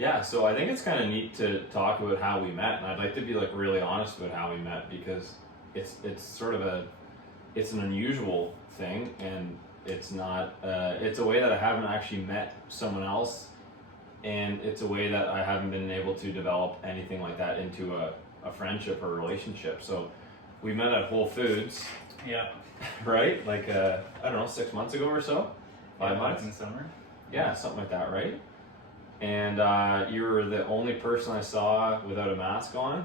Yeah, so I think it's kind of neat to talk about how we met, and I'd like to be like really honest about how we met, because it's sort of it's an unusual thing, and it's not it's a way that I haven't actually met someone else, and it's a way that I haven't been able to develop anything like that into a friendship or relationship. So we met at Whole Foods. Yeah. Right? Like I don't know, 6 months ago or so? 5 months? In the summer. Yeah, something like that, right? And you were the only person I saw without a mask on,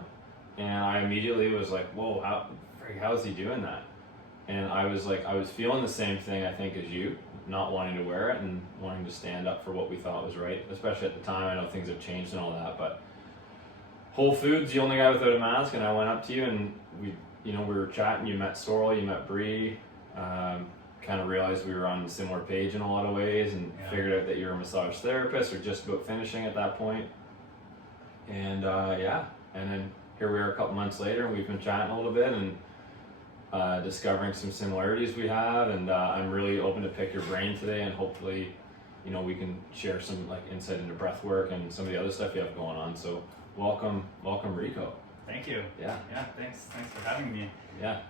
and I immediately was like, whoa, how is he doing that? And I was feeling the same thing, I think, as you, not wanting to wear it and wanting to stand up for what we thought was right, especially at the time. I know things have changed and all that, but Whole Foods, the only guy without a mask, and I went up to you and we were chatting, you met Sorrel, you met Bree, kind of realized we were on a similar page in a lot of ways, and figured out that you were a massage therapist or just about finishing at that point. And and then here we are a couple months later, and we've been chatting a little bit and discovering some similarities we have, and I'm really open to pick your brain today, and hopefully we can share some like insight into breathwork and some of the other stuff you have going on. So welcome Reko. Thank you. Yeah, thanks for having me. Yeah,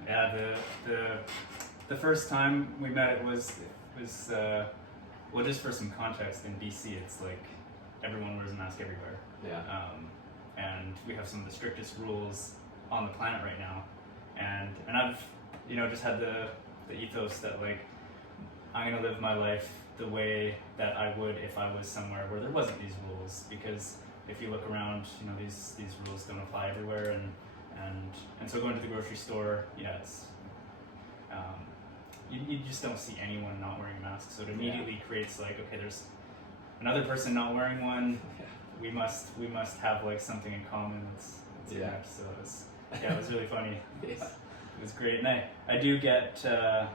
the first time we met, it was well, just for some context, in BC it's like everyone wears a mask everywhere. Yeah. And we have some of the strictest rules on the planet right now, and I've just had the ethos that like I'm gonna live my life the way that I would if I was somewhere where there wasn't these rules, because if you look around, these rules don't apply everywhere, and so going to the grocery store, it's you just don't see anyone not wearing a mask, so it immediately creates like, okay, there's another person not wearing one. We must have like something in common. Let's connect. So it was really funny. It was great, and I do get I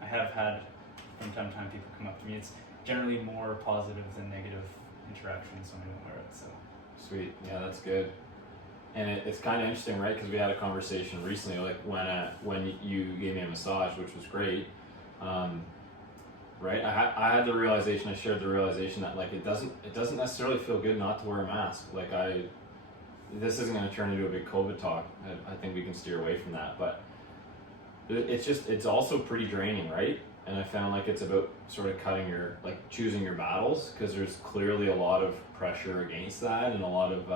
have had from time to time people come up to me. It's generally more positive than negative interactions when I don't wear it. So sweet. Yeah, that's good. And it's kind of interesting, right? Because we had a conversation recently, like when you gave me a massage, which was great. Right? I had the realization. I shared the realization that like it doesn't necessarily feel good not to wear a mask. Like this isn't going to turn into a big COVID talk. I think we can steer away from that. But it's also pretty draining, right? And I found like it's about sort of choosing your battles, because there's clearly a lot of pressure against that, and a lot of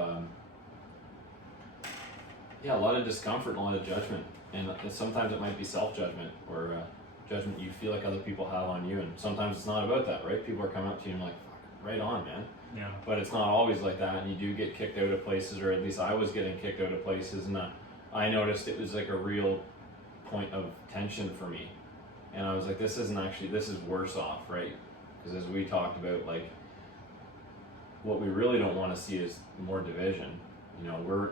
discomfort and a lot of judgment, and sometimes it might be self-judgment or judgment you feel like other people have on you, and sometimes it's not about that, right? People are coming up to you and like, fuck, right on, man. Yeah. But it's not always like that, and you do get kicked out of places, or at least I was getting kicked out of places, and I noticed it was like a real point of tension for me. And I was like, this is worse off, right? Because as we talked about, like, what we really don't want to see is more division. We're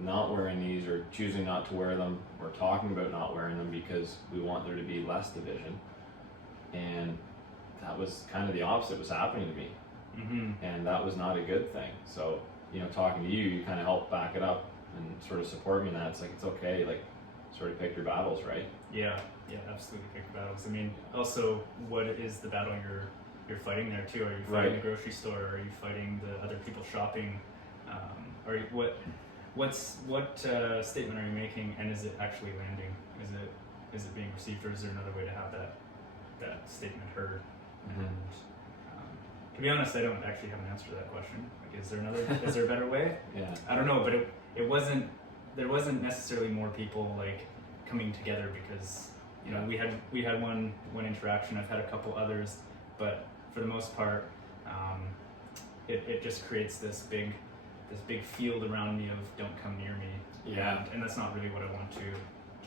not wearing these, or choosing not to wear them. We're talking about not wearing them because we want there to be less division. And that was kind of the opposite was happening to me. Mm-hmm. And that was not a good thing. So, talking to you kind of helped back it up and sort of support me in that. It's like, it's okay, like, sort of pick your battles, right? Yeah, absolutely pick your battles. I mean, also, what is the battle you're fighting there too? Are you fighting the grocery store? Are you fighting the other people shopping? What statement are you making, and is it actually landing? Is it being received, or is there another way to have that statement heard? Mm-hmm. And to be honest, I don't actually have an answer to that question. Like, is there a better way? Yeah. I don't know, but it wasn't. There wasn't necessarily more people like coming together, because we had one interaction. I've had a couple others, but for the most part, it just creates this big field around me of don't come near me. Yeah. And that's not really what I want to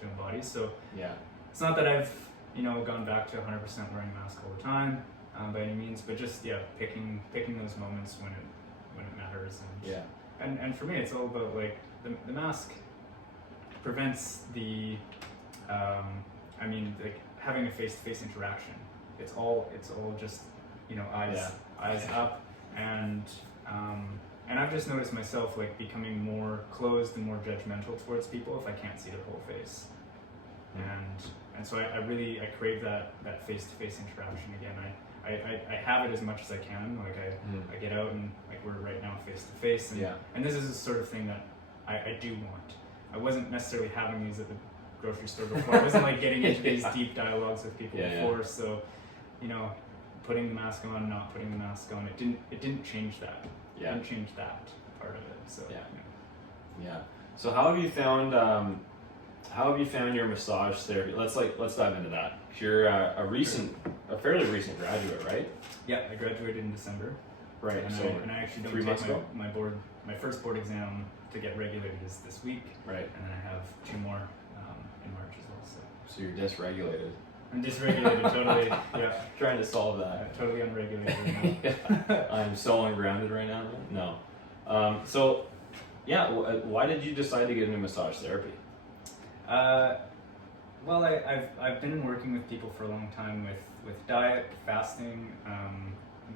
embody. So Yeah. it's not that I've gone back to 100% wearing a mask all the time by any means, but just picking those moments when it matters. And for me, it's all about like the mask prevents the like having a face-to-face interaction. It's all just eyes up, and I've just noticed myself like becoming more closed and more judgmental towards people if I can't see their whole face. And so I crave that face-to-face interaction again. I have it as much as I can. Like I get out and like we're right now face to face. And this is the sort of thing that I do want. I wasn't necessarily having these at the grocery store before. I wasn't like getting into these deep dialogues with people before. So, you know, putting the mask on, not putting the mask on, it didn't change that. It didn't change that part of it. So yeah. So how have you found your massage therapy? Let's dive into that. You're a fairly recent graduate, right? Yeah, I graduated in December. Right. And I actually don't 3 months ago? my first board exam to get regulated is this week. Right. And then I have 2 more in March as well. So you're dysregulated. I'm dysregulated, totally. Yeah. Trying to solve that. Totally unregulated right now. I'm so ungrounded right now. No. Why did you decide to get into massage therapy? Well, I've been working with people for a long time with diet, fasting.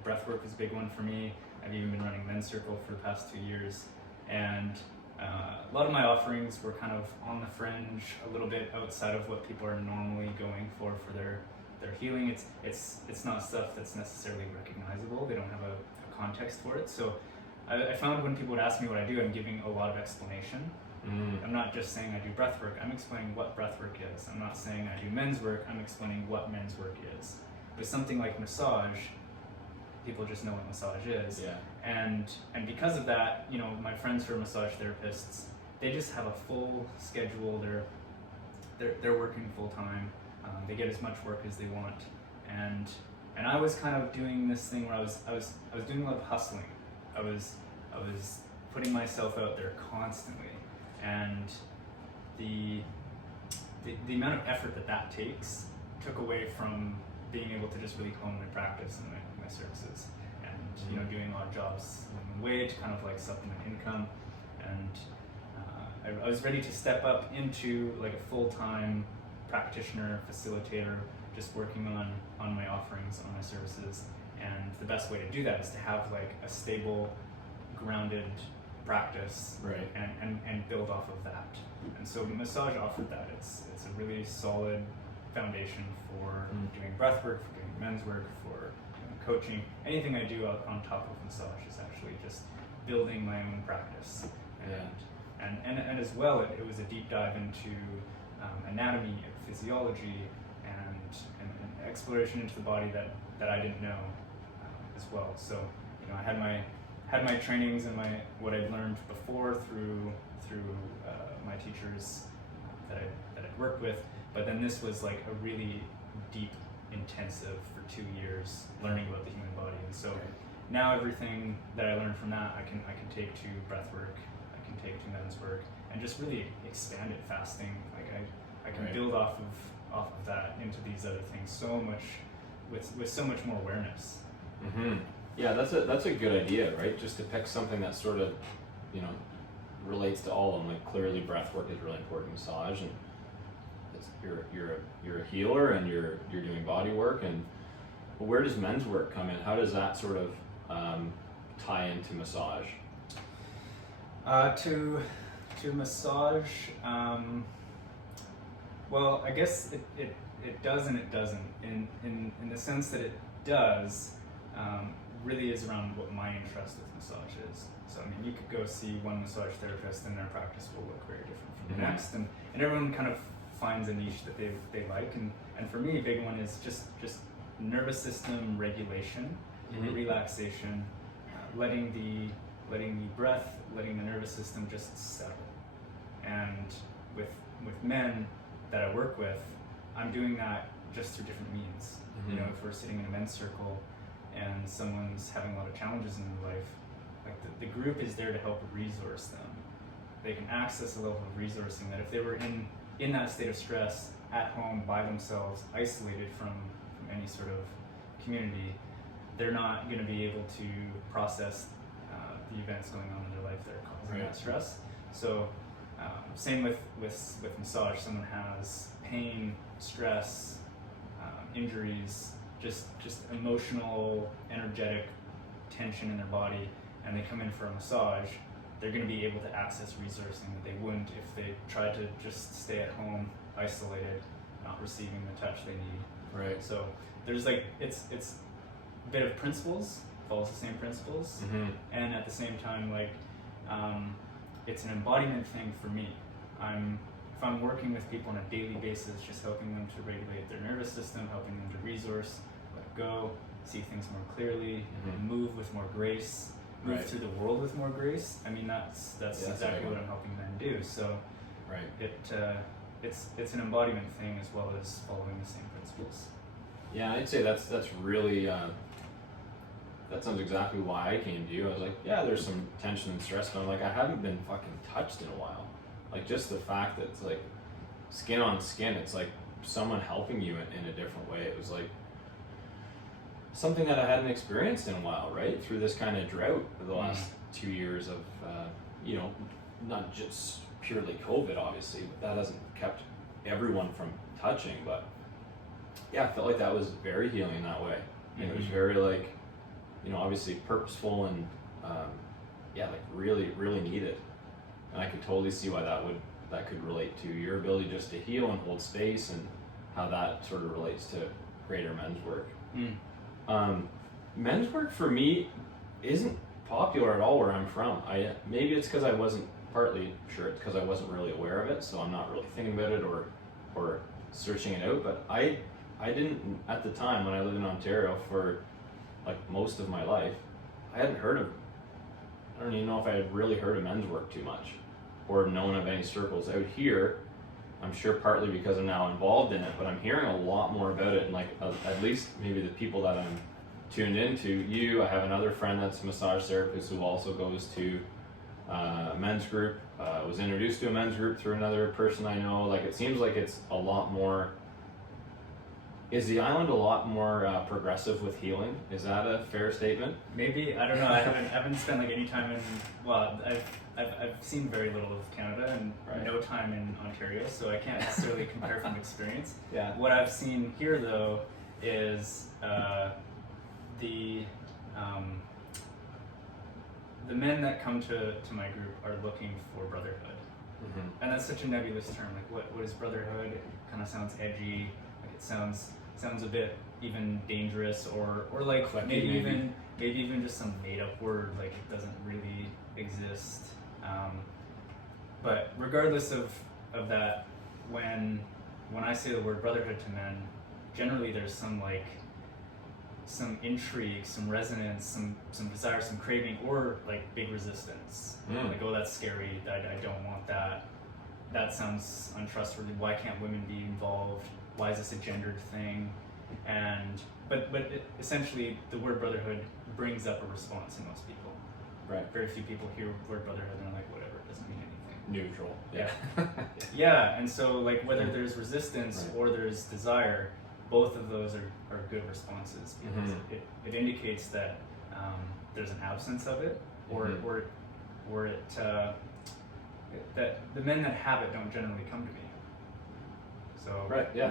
Breathwork is a big one for me. I've even been running Men's Circle for the past 2 years, and a lot of my offerings were kind of on the fringe, a little bit outside of what people are normally going for their healing. It's not stuff that's necessarily recognizable. They don't have a context for it. So I found when people would ask me what I do, I'm giving a lot of explanation. I'm not just saying I do breathwork. I'm explaining what breathwork is. I'm not saying I do men's work. I'm explaining what men's work is. With something like massage, people just know what massage is. Yeah. And because of that, you know, my friends who are massage therapists, they just have a full schedule. They're working full time. They get as much work as they want. And I was kind of doing this thing where I was doing a lot of hustling. I was putting myself out there constantly. And the amount of effort that takes took away from being able to just really hone my practice and my services, and you know, doing odd jobs along the way to kind of like supplement income. And I was ready to step up into like a full-time practitioner, facilitator, just working on my offerings, on my services. And the best way to do that is to have like a stable, grounded practice, right, and build off of that. And so massage offered that. It's a really solid foundation for doing breath work, for doing men's work, for coaching. Anything I do on top of massage is actually just building my own practice. And as well, it was a deep dive into anatomy and physiology and exploration into the body that I didn't know as well. So, you know, I had my trainings and what I'd learned before through my teachers that I'd worked with, but then this was like a really deep, intensive for 2 years learning about the human body. And so now everything that I learned from that I can take to breathwork, I can take to men's work, and just really expand it. Fasting, like I can build off of that into these other things so much with so much more awareness. Mm-hmm. Yeah, that's a good idea, right? Just to pick something that sort of, you know, relates to all of them. Like clearly, breath work is really important. Massage, and you're a healer, and you're doing body work. And where does men's work come in? How does that sort of tie into massage? To massage, well, I guess it does and it doesn't. In the sense that it does. Really is around what my interest with massage is. So I mean, you could go see one massage therapist and their practice will look very different from the next, and everyone kind of finds a niche that they like, and for me a big one is just nervous system regulation, relaxation, letting the breath, letting the nervous system just settle. And with men that I work with, I'm doing that just through different means. You know, if we're sitting in a men's circle and someone's having a lot of challenges in their life, like the group is there to help resource them. They can access a level of resourcing that if they were in that state of stress at home by themselves, isolated from any sort of community, they're not going to be able to process the events going on in their life that are causing that stress. So same with massage. Someone has pain, stress, injuries, just emotional, energetic tension in their body, and they come in for a massage, they're going to be able to access resourcing that they wouldn't if they tried to just stay at home, isolated, not receiving the touch they need. Right. So there's like it's a bit of principles follows the same principles, Mm-hmm. and at the same time, like, it's an embodiment thing for me. If I'm working with people on a daily basis, just helping them to regulate their nervous system, helping them to resource, let go, see things more clearly, Mm-hmm. move with more grace, move Right. through the world with more grace. I mean, that's that's exactly a what good I'm helping them do. So Right. it's an embodiment thing as well as following the same principles. Yeah, I'd say that's really that sounds exactly why I came to you. I was like, yeah, there's some tension and stress, but I'm like, I haven't been fucking touched in a while. Like, just the fact that it's like skin on skin, it's like someone helping you in a different way. It was like something that I hadn't experienced in a while, right? Through this kind of drought for the last 2 years of, you know, not just purely COVID, obviously, but that hasn't kept everyone from touching. But yeah, I felt like that was very healing in that way. And it was very like, you know, obviously purposeful and yeah, like really, really needed. And I could totally see why that could relate to your ability just to heal and hold space, and how that sort of relates to greater men's work. Men's work for me isn't popular at all where I'm from. Maybe it's because I wasn't really aware of it, so I'm not really thinking about it or searching it out. But I didn't, at the time when I lived in Ontario for like most of my life, I don't even know if I had really heard of men's work too much, or known of any circles out here. I'm sure partly because I'm now involved in it, but I'm hearing a lot more about it, and like at least maybe the people that I'm tuned into. I have another friend that's a massage therapist who also goes to a men's group. Was introduced to a men's group through another person I know. Like, it seems like it's a lot more. Is the island a lot more progressive with healing? Is that a fair statement? Maybe, I don't know. I haven't spent like any time in. Well, I've seen very little of Canada and Right. no time in Ontario, so I can't necessarily compare from experience. Yeah. What I've seen here though is the men that come to my group are looking for brotherhood, and that's such a nebulous term. Like, what is brotherhood? It kind of sounds edgy. Like, it sounds a bit even dangerous, or like Clicky, maybe even just some made up word, like it doesn't really exist. But regardless of that, when I say the word brotherhood to men, generally there's some intrigue, some resonance, some desire, some craving, or like big resistance. Like, oh, that's scary. I don't want that. That sounds untrustworthy. Why can't women be involved? Why is this a gendered thing? But essentially, the word brotherhood brings up a response in most people. Right. Very few people hear the word brotherhood and they're like, whatever, it doesn't mean anything. Neutral. Yeah. Yeah, and so like whether there's resistance Right. or there's desire, both of those are good responses, because it indicates that there's an absence of it, or that the men that have it don't generally come to me. So Right, yeah.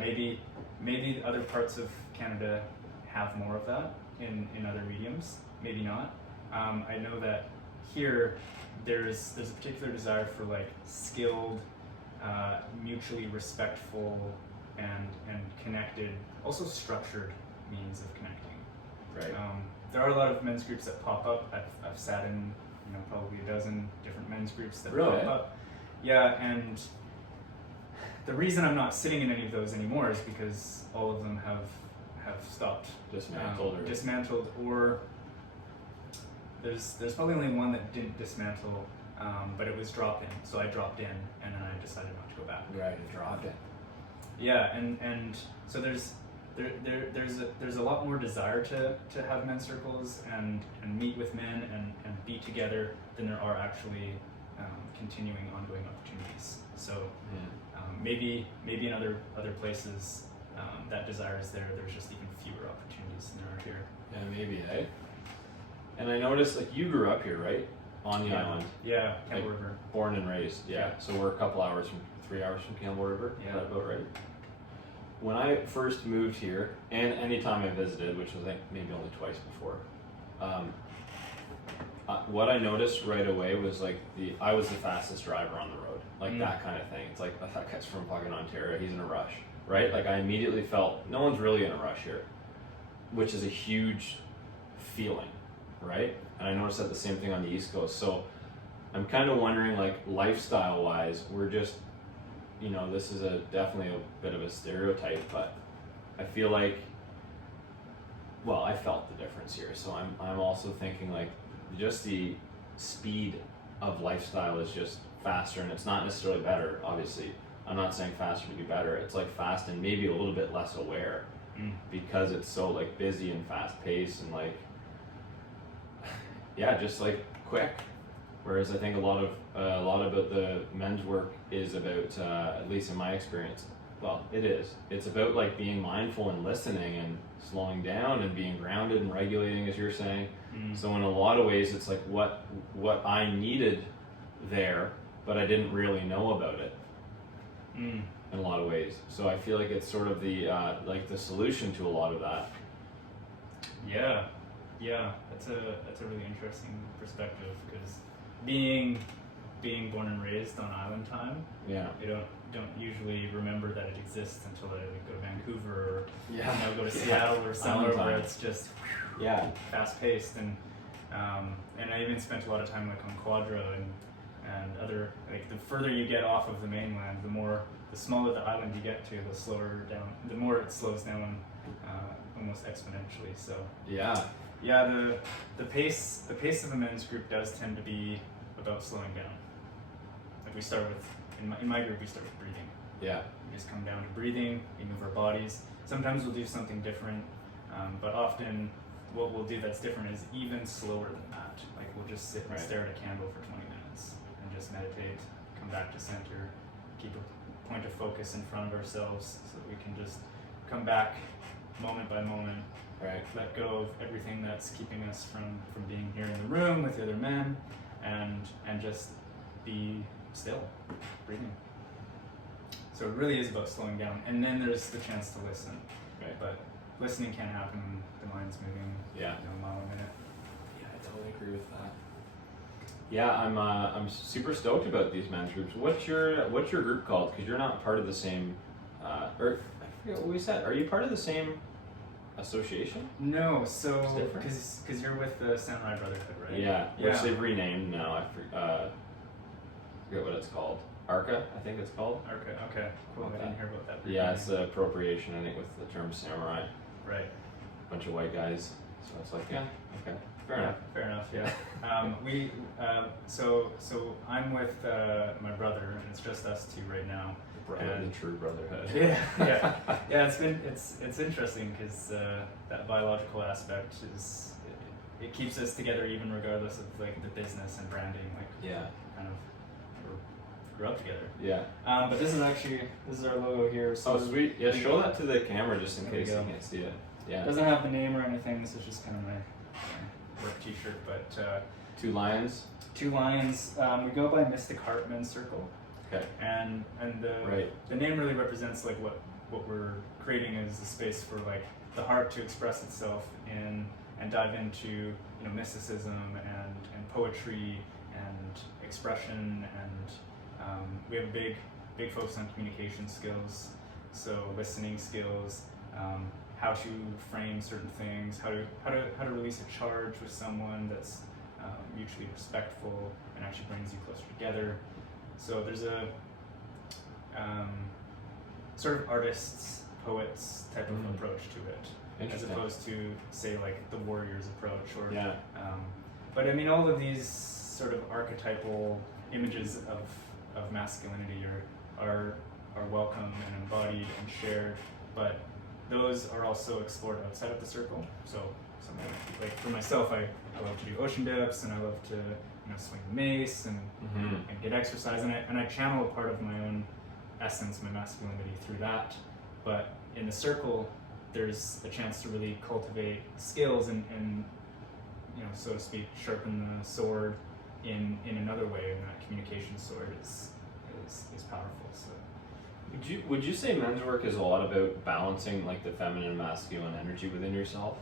maybe other parts of Canada have more of that in other mediums, maybe not. I know that here there's a particular desire for like skilled, mutually respectful and connected, also structured means of connecting. Right. There are a lot of men's groups that pop up. I've sat in, probably a dozen different men's groups that Really? pop up. Yeah, and the reason I'm not sitting in any of those anymore is because all of them have stopped, dismantled, or there's probably only one that didn't dismantle, but it was drop in. So I dropped in, and then I decided not to go back. Right, it dropped it. Yeah, and so there's a lot more desire to have men's circles and meet with men and be together than there are actually continuing ongoing opportunities. So maybe in other places that desire is there. There's just even fewer opportunities than there are here. Yeah, maybe, eh? And I noticed, like, you grew up here, right? On the island. Yeah, Campbell Like, River. Born and raised, yeah. So we're a couple hours 3 hours from Campbell River. Yeah. Is that about right? When I first moved here, and anytime I visited, which was like maybe only twice before, what I noticed right away was like I was the fastest driver on the road, like that kind of thing. It's like, that guy's from fucking Ontario, he's in a rush, right? Like, I immediately felt no one's really in a rush here, which is a huge feeling. right? And I noticed that the same thing on the East Coast. So I'm kind of wondering, like, lifestyle wise, we're just, you know, this is definitely a bit of a stereotype, but I feel like, well, I felt the difference here. So I'm also thinking, like, just the speed of lifestyle is just faster, and it's not necessarily better, obviously. I'm not saying faster to be better. It's like fast and maybe a little bit less aware, because it's so like busy and fast paced and like, yeah, just like quick. Whereas I think a lot about the men's work is about, at least in my experience, well, it is. It's about like being mindful and listening and slowing down and being grounded and regulating, as you're saying. So in a lot of ways, it's like what I needed there, but I didn't really know about it. In a lot of ways. So I feel like it's sort of the like the solution to a lot of that. Yeah, that's a really interesting perspective, because being born and raised on island time, Yeah. you don't usually remember that it exists until I go to Vancouver or Yeah. go to Seattle or somewhere Island where time. it's just Yeah. fast paced, and I even spent a lot of time like on Quadra and other, like, the further you get off of the mainland, the smaller the island you get to, the more it slows down, almost exponentially. So Yeah. the pace of a men's group does tend to be about slowing down. Like, we start with, in my group, we start with breathing. Yeah. We just come down to breathing, we move our bodies. Sometimes we'll do something different, but often what we'll do that's different is even slower than that. Like, we'll just sit and stare at a candle for 20 minutes and just meditate, come back to center, keep a point of focus in front of ourselves so that we can just come back moment by moment, Right. let go of everything that's keeping us from being here in the room with the other men, and just be still, breathing. So it really is about slowing down, and then there's the chance to listen. Right. But listening can't happen when the mind's moving, Yeah. a mile a minute. Yeah, I totally agree with that. Yeah, I'm super stoked about these men's groups. What's your group called? Because you're not part of the same, or I forget what we said. Are you part of the same association? No, so It's different? because you're with the Samurai Brotherhood, right? Yeah, which Yeah. they've renamed now. I forget what it's called. Arca, I think it's called. Okay, cool. I didn't hear about that. Yeah, it's the appropriation, I think, with the term samurai. Right. Bunch of white guys. So it's like, yeah, okay, fair enough. Fair enough. Yeah. So I'm with my brother, and it's just us two right now. The true brotherhood. Yeah. It's interesting because that biological aspect it keeps us together even regardless of like the business and branding. Like, Yeah. kind of grew up together. Yeah. But this is our logo here. So Oh, sweet. Yeah, show that to the camera just in There we case you go. can't see it. Yeah. It doesn't have the name or anything. This is just kind of my work T-shirt, but 2 lions. 2 lions. We go by Mystic Heart Men's Circle. Okay. And the name really represents like what we're creating is a space for like the heart to express itself in and dive into mysticism and poetry and expression, and we have a big focus on communication skills, so listening skills, how to frame certain things, how to release a charge with someone that's mutually respectful and actually brings you closer together. So there's a sort of artists, poets type of approach to it, as opposed to say like the warrior's approach, or Yeah. but I mean all of these sort of archetypal images of masculinity are welcome and embodied and shared, but those are also explored outside of the circle. So something like for myself, I love to do ocean dips, and I love to swing the mace and get exercise, and I channel a part of my own essence, my masculinity, through that. But in the circle, there's a chance to really cultivate skills and so to speak, sharpen the sword in another way, and that communication sword is powerful. So Would you say men's work is a lot about balancing like the feminine and masculine energy within yourself?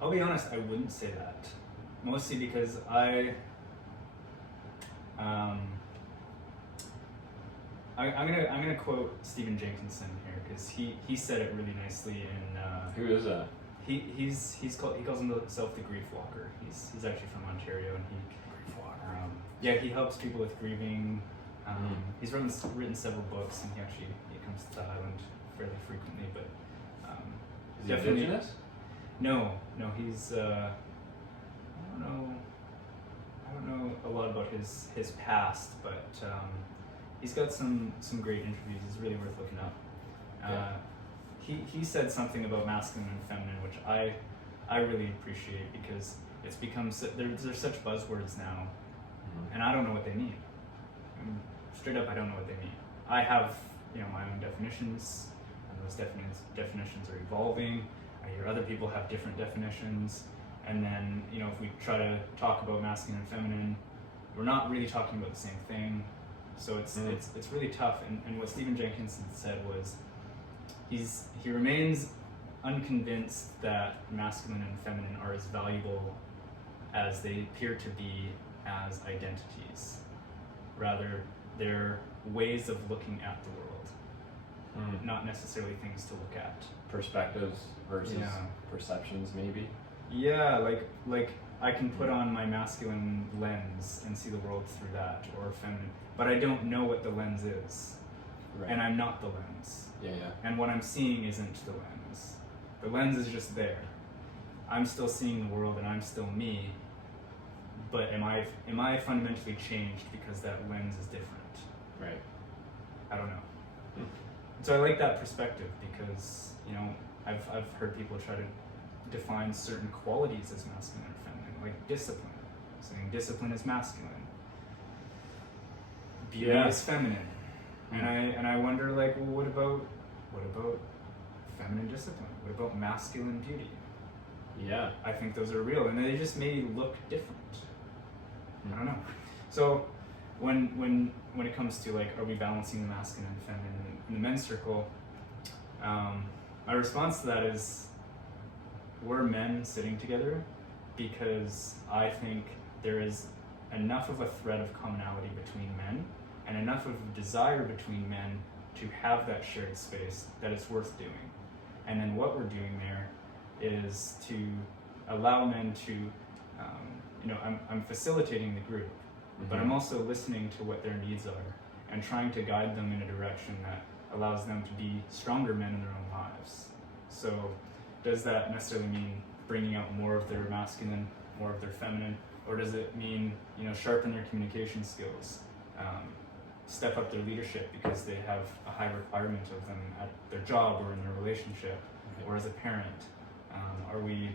I'll be honest, I wouldn't say that. Mostly because I'm gonna quote Stephen Jenkinson here, because he said it really nicely in Who is that? he calls himself the grief walker. He's actually from Ontario, and he helps people with grieving. He's written several books, and he comes to the island fairly frequently. But Is he Indigenous? No, he's I don't know a lot about his past, but he's got some great interviews. It's really worth looking up. He said something about masculine and feminine, which I really appreciate, because it's become there's such buzzwords now, and I don't know what they mean. Straight up, I don't know what they mean. I have my own definitions, and those definitions are evolving. I hear other people have different definitions, and then if we try to talk about masculine and feminine, we're not really talking about the same thing. So it's really tough. And what Stephen Jenkinson said was he remains unconvinced that masculine and feminine are as valuable as they appear to be as identities. Rather, they're ways of looking at the world, not necessarily things to look at. Perspectives versus perceptions, maybe. Yeah, like I can put on my masculine lens and see the world through that, or feminine, but I don't know what the lens is, and I'm not the lens. Yeah. And what I'm seeing isn't the lens. The lens is just there. I'm still seeing the world, and I'm still me. But am I fundamentally changed because that lens is different? Right. I don't know. So I like that perspective, because I've heard people try to define certain qualities as masculine or feminine, like discipline, saying discipline is masculine, beauty is feminine, and I wonder, like, well, what about feminine discipline? What about masculine beauty? Yeah, I think those are real, and they just may look different. I don't know. So when it comes to, like, are we balancing the masculine and feminine in the men's circle, my response to that is, we're men sitting together because I think there is enough of a thread of commonality between men and enough of a desire between men to have that shared space that it's worth doing. And then what we're doing there is to allow men to, I'm facilitating the group, but I'm also listening to what their needs are and trying to guide them in a direction that allows them to be stronger men in their own lives. So does that necessarily mean bringing out more of their masculine, more of their feminine, or does it mean, sharpen their communication skills, step up their leadership because they have a high requirement of them at their job or in their relationship, or as a parent? Are we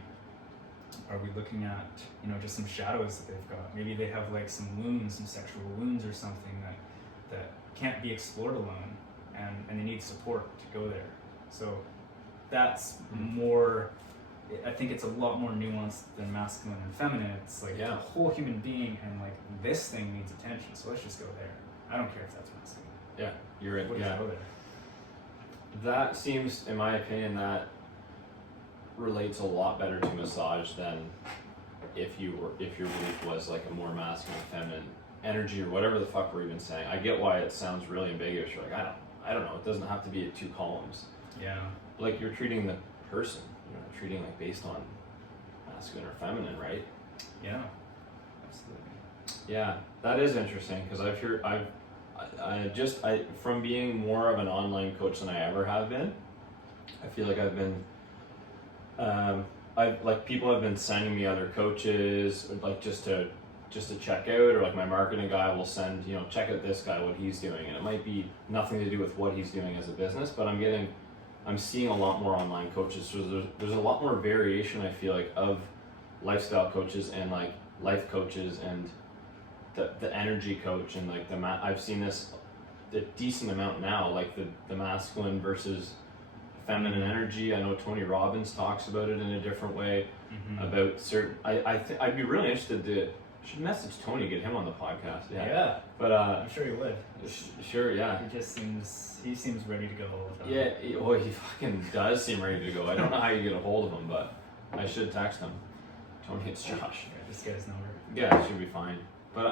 looking at, just some shadows that they've got? Maybe they have, like, some wounds, some sexual wounds or something that can't be explored alone, and they need support to go there. So that's more, I think it's a lot more nuanced than masculine and feminine. It's like a whole human being, and, like, this thing needs attention, so let's just go there. I don't care if that's masculine. Yeah, you're right. We'll just go there. That seems, in my opinion, that relates a lot better to massage than if your belief was like a more masculine, feminine energy, or whatever the fuck we're even saying. I get why it sounds really ambiguous. You're like, I don't know. It doesn't have to be 2 columns. Yeah. Like, you're treating the person, treating, like, based on masculine or feminine, right? Yeah. Absolutely. Yeah, that is interesting, because from being more of an online coach than I ever have been, I feel like I've been, people have been sending me other coaches, like, just to check out, or, like, my marketing guy will send, check out this guy, what he's doing, and it might be nothing to do with what he's doing as a business, but I'm seeing a lot more online coaches, so there's a lot more variation, I feel like, of lifestyle coaches and, like, life coaches and the energy coach, and, like, I've seen this a decent amount now, like the masculine versus feminine energy. I know Tony Robbins talks about it in a different way, about certain. I'd be really interested to. Should message Tony, get him on the podcast. Yeah. But I'm sure he would. Sure, yeah. He seems ready to go all the time. Yeah, he fucking does seem ready to go. I don't know how you get a hold of him, but I should text him. Tony, it's Josh. Yeah, this guy's number. Yeah, it should be fine. But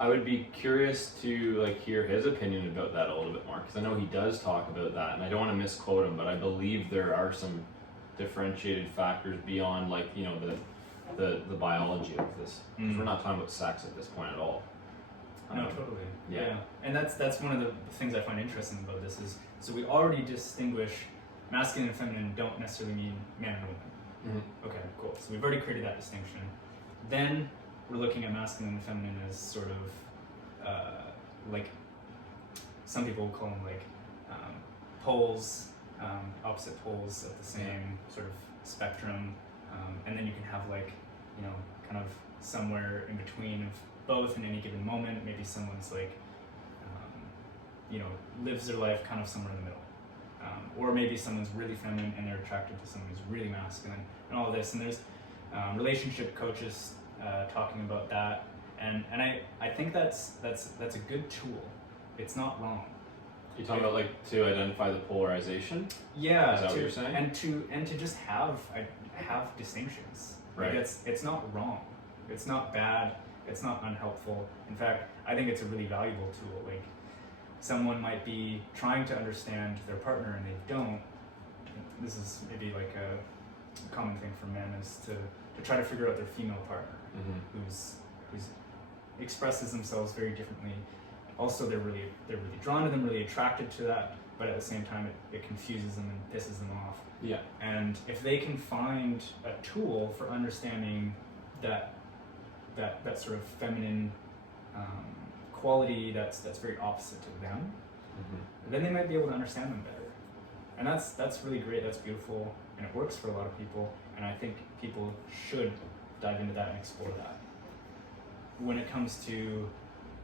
I would be curious to, like, hear his opinion about that a little bit more, because I know he does talk about that, and I don't want to misquote him, but I believe there are some differentiated factors beyond like, you know, the biology of this. Because we're not talking about sex at this point at all. No, totally. Yeah. Yeah. And that's one of the things I find interesting about this is, so we already distinguish masculine and feminine don't necessarily mean man and woman. Okay, cool. So we've already created that distinction. Then we're looking at masculine and feminine as sort of like, some people call them like poles, opposite poles of the same sort of spectrum. And then you can have like, you know, kind of somewhere in between of both in any given moment. Maybe someone's like, you know, lives their life kind of somewhere in the middle. Or maybe someone's really feminine and they're attracted to someone who's really masculine and all of this. And there's relationship coaches talking about that. And I think that's a good tool. It's not wrong. You talking about like to identify the polarization? Yeah. Is that what you're saying? And to just have distinctions. Right. Like it's not wrong. It's not bad. It's not unhelpful. In fact, I think it's a really valuable tool. Like, someone might be trying to understand their partner and they don't. This is maybe like a common thing for men, is to try to figure out their female partner, who's expresses themselves very differently. Also, they're really drawn to them, really attracted to that, but at the same time it confuses them and pisses them off. Yeah. And if they can find a tool for understanding that sort of feminine quality that's very opposite to them, then they might be able to understand them better. And that's really great. That's beautiful, and it works for a lot of people. And I think people should dive into that and explore that. When it comes to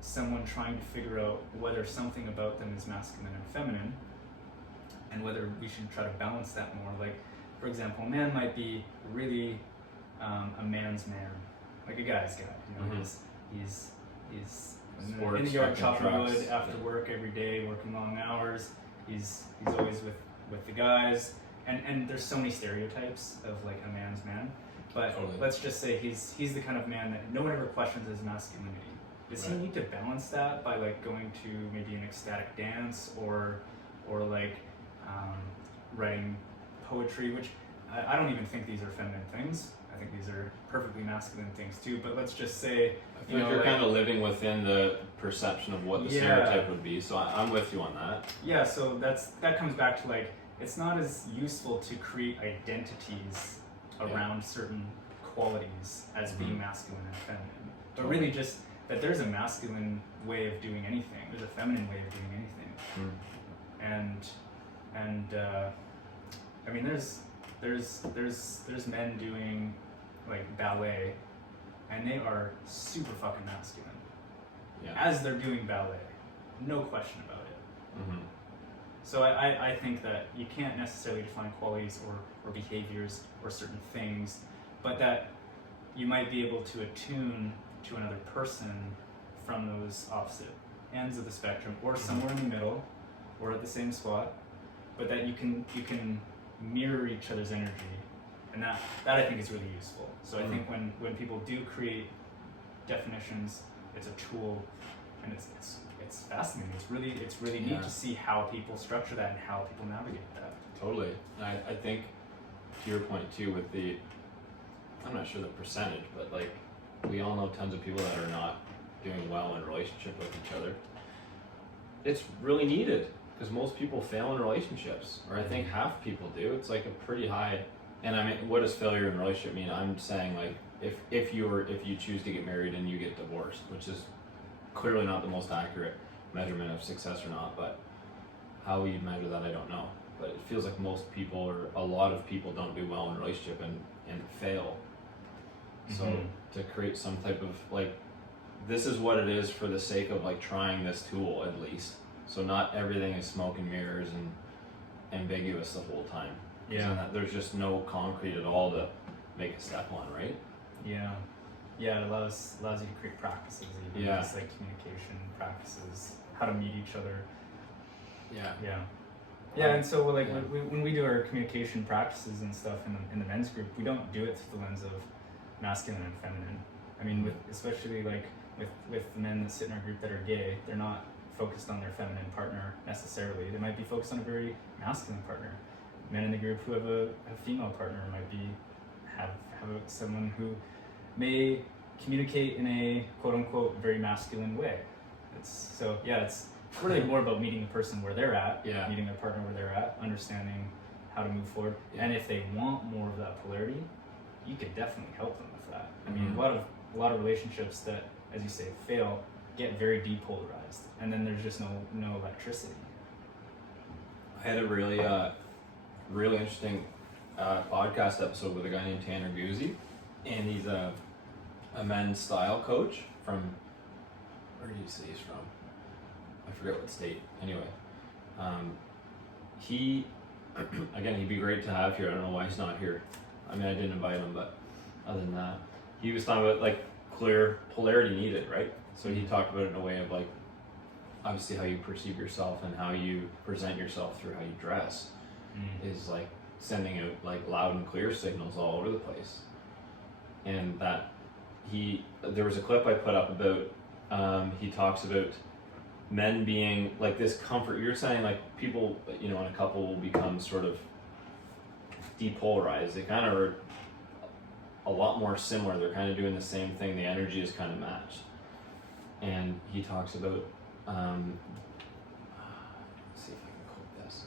someone trying to figure out whether something about them is masculine and feminine, and whether we should try to balance that more. Like, for example, a man might be really a man's man, like a guy's guy. You know, he's in the yard chopping wood after work every day, working long hours. He's always with the guys, and there's so many stereotypes of like a man's man. But let's just say he's the kind of man that no one ever questions his masculinity. Does he need to balance that by like going to maybe an ecstatic dance or like writing poetry, which I don't even think these are feminine things. I think these are perfectly masculine things too. But let's just say, I feel like you're kind of living within the perception of what the stereotype would be. So I'm with you on that. Yeah. So that comes back to like, it's not as useful to create identities around certain qualities as being masculine and feminine, but really just that there's a masculine way of doing anything. There's a feminine way of doing anything. And I mean, there's men doing like ballet, and they are super fucking masculine as they're doing ballet, no question about it. So I think that you can't necessarily define qualities or behaviors or certain things, but that you might be able to attune to another person from those opposite ends of the spectrum, or somewhere in the middle, or at the same spot, but that you can mirror each other's energy, and that I think is really useful. So I think when people do create definitions, it's a tool, and it's fascinating. It's really neat to see how people structure that and how people navigate that. Totally. I think to your point too, with the, I'm not sure the percentage, but like we all know tons of people that are not doing well in relationship with each other. It's really needed, because most people fail in relationships, or I think half people do. It's like a pretty high. And I mean, what does failure in a relationship mean? I'm saying like if you choose to get married and you get divorced, which is clearly not the most accurate measurement of success or not, but how you measure that, I don't know. But it feels like most people, or a lot of people, don't do well in a relationship and fail. So to create some type of like, this is what it is for the sake of like trying this tool at least. So not everything is smoke and mirrors and ambiguous the whole time. There's just no concrete at all to make a step on, right? Yeah, it allows you to create practices, even just like communication practices, how to meet each other. And so like when we do our communication practices and stuff in the men's group, we don't do it through the lens of masculine and feminine. I mean, especially like with the men that sit in our group that are gay, they're not focused on their feminine partner necessarily. They might be focused on a very masculine partner. men in the group who have a female partner might be have someone who may communicate in a quote unquote very masculine way. It's really more about meeting the person where they're at, meeting their partner where they're at, understanding how to move forward. And if they want more of that polarity, you could definitely help them with that. I mean, a lot of relationships that, as you say, fail get very depolarized, and then there's just no electricity. I had a really really interesting podcast episode with a guy named Tanner Guzzi, and he's a men's style coach from, where did he say he's from? I forget what state. Anyway, he again, he'd be great to have here. I don't know why he's not here. I mean, I didn't invite him, but other than that, he was talking about like clear polarity needed, right? So he talked about it in a way of like, obviously how you perceive yourself and how you present yourself through how you dress is like sending out like loud and clear signals all over the place. And that there was a clip I put up about, he talks about men being like this comfort. You're saying like people, you know, in a couple will become sort of depolarized. They kind of are a lot more similar. They're kind of doing the same thing. The energy is kind of matched. And he talks about, let's see if I can quote this.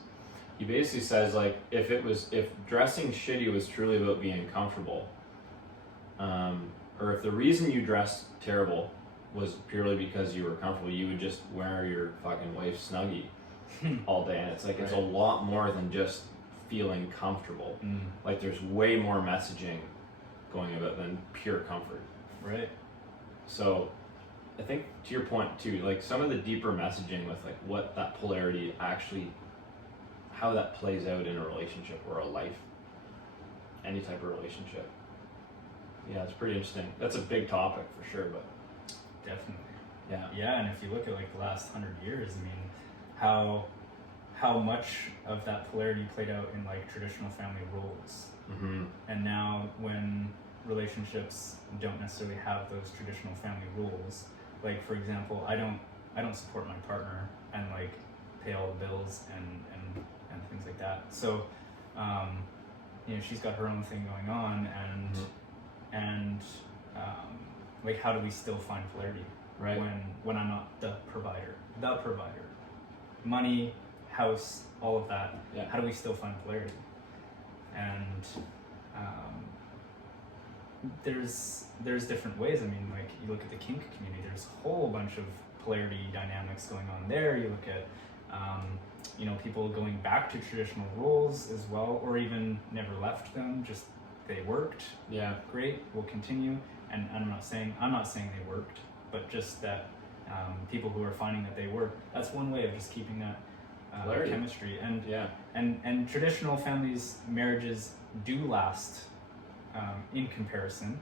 He basically says like, if dressing shitty was truly about being comfortable, or if the reason you dressed terrible was purely because you were comfortable, you would just wear your fucking wife's Snuggie all day. And it's like, it's a lot more than just feeling comfortable. Like there's way more messaging going about than pure comfort. Right. So I think to your point too, like some of the deeper messaging with like what that polarity actually, how that plays out in a relationship or a life, any type of relationship. Yeah, it's pretty interesting. That's a big topic for sure, but definitely. Yeah. Yeah, and if you look at like the last 100 years, I mean, how much of that polarity played out in like traditional family roles. And now when relationships don't necessarily have those traditional family roles, like for example, I don't support my partner and like pay all the bills and things like that. So you know, she's got her own thing going on, and like how do we still find polarity when I'm not the provider, money, house, all of that. How do we still find polarity? And there's different ways. I mean, like you look at the kink community, there's a whole bunch of polarity dynamics going on there. You look at you know, people going back to traditional roles as well, or even never left them, just they worked. Yeah, great, we'll continue. And I'm not saying they worked, but just that people who are finding that they work, that's one way of just keeping that chemistry. And traditional families, marriages do last in comparison,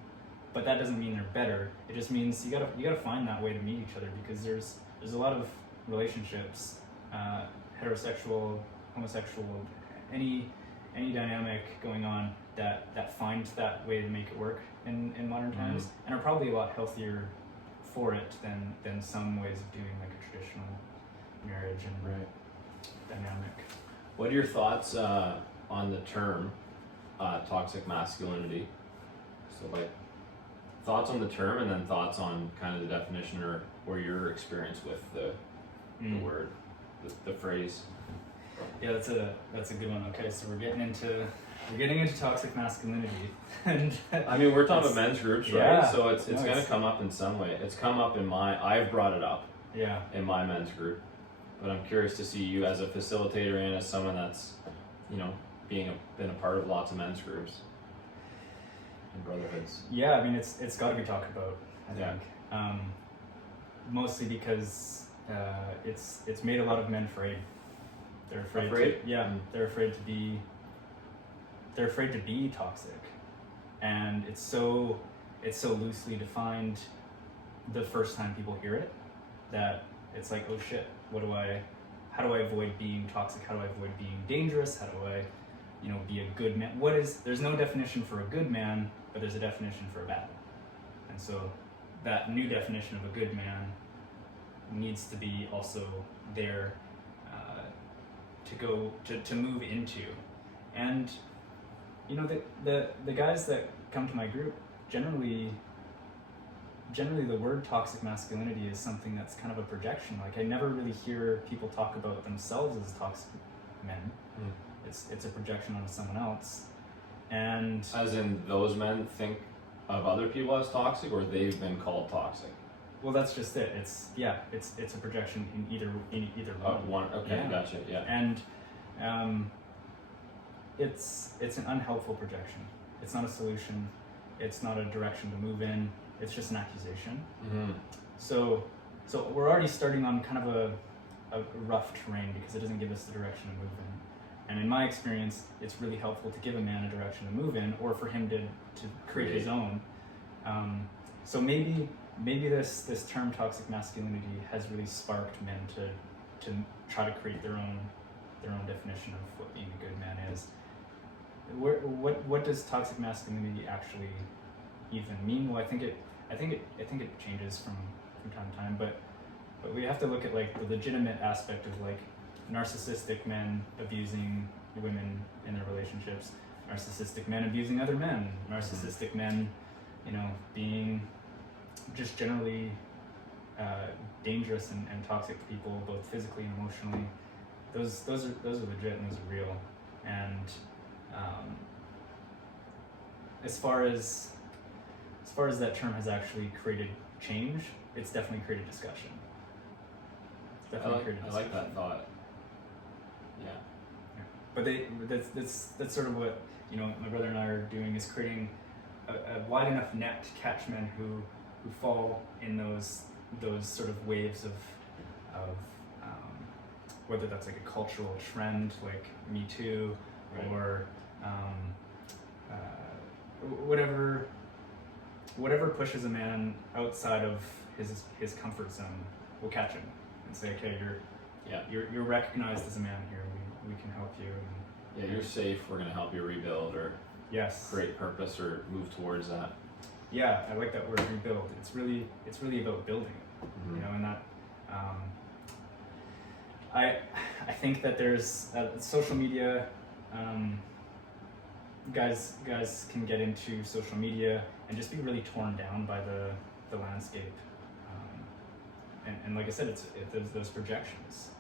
but that doesn't mean they're better. It just means you gotta find that way to meet each other, because there's a lot of relationships, heterosexual, homosexual, any dynamic going on that finds that way to make it work in modern times, and are probably a lot healthier for it than some ways of doing like a traditional marriage and dynamic. What are your thoughts on the term toxic masculinity? So like thoughts on the term, and then thoughts on kind of the definition or your experience with the word, the phrase. Yeah, that's a good one. Okay, so we're getting into toxic masculinity, and I mean, we're talking about men's groups, right? Yeah. So it's gonna come up in some way. It's come up I've brought it up. Yeah. In my men's group, but I'm curious to see you as a facilitator and as someone that's, you know, been a part of lots of men's groups and brotherhoods. Yeah, I mean, it's got to be talked about. I think, mostly because it's made a lot of men afraid. They're afraid. They're afraid to be toxic, and it's so loosely defined the first time people hear it that it's like, oh shit, how do I avoid being toxic? How do I avoid being dangerous? How do I, you know, be a good man? There's no definition for a good man, but there's a definition for a bad man. And so that new definition of a good man needs to be also there to move into. And the guys that come to my group, generally the word toxic masculinity is something that's kind of a projection. Like I never really hear people talk about themselves as toxic men. It's a projection onto someone else. And as in those men think of other people as toxic, or they've been called toxic? Well, that's just it. It's a projection in either one. Okay, yeah. Gotcha. Yeah. And it's an unhelpful projection. It's not a solution. It's not a direction to move in. It's just an accusation. Mm-hmm. So we're already starting on kind of a rough terrain because it doesn't give us the direction to move in. And in my experience, it's really helpful to give a man a direction to move in, or for him to create his own. So maybe this term toxic masculinity has really sparked men to try to create their own definition of what being a good man is. What does toxic masculinity actually even mean? Well, I think it changes from time to time, but we have to look at like the legitimate aspect of like narcissistic men abusing women in their relationships, narcissistic men abusing other men, narcissistic men, being just generally dangerous and toxic people, both physically and emotionally. Those are legit and those are real. And as far as that term has actually created change, it's definitely created discussion. I like that thought. Yeah. But that's sort of what my brother and I are doing, is creating a wide enough net to catch men who fall in those sort of waves of whether that's like a cultural trend like Me Too, right, or whatever pushes a man outside of his comfort zone, will catch him and say, okay, you're recognized as a man here. We can help you. Yeah, you're safe. We're going to help you rebuild, or yes, create purpose, or move towards that. Yeah, I like that word, rebuild. It's really about building, and that I think that there's social media. Guys can get into social media and just be really torn down by the landscape. And like I said, it's those projections.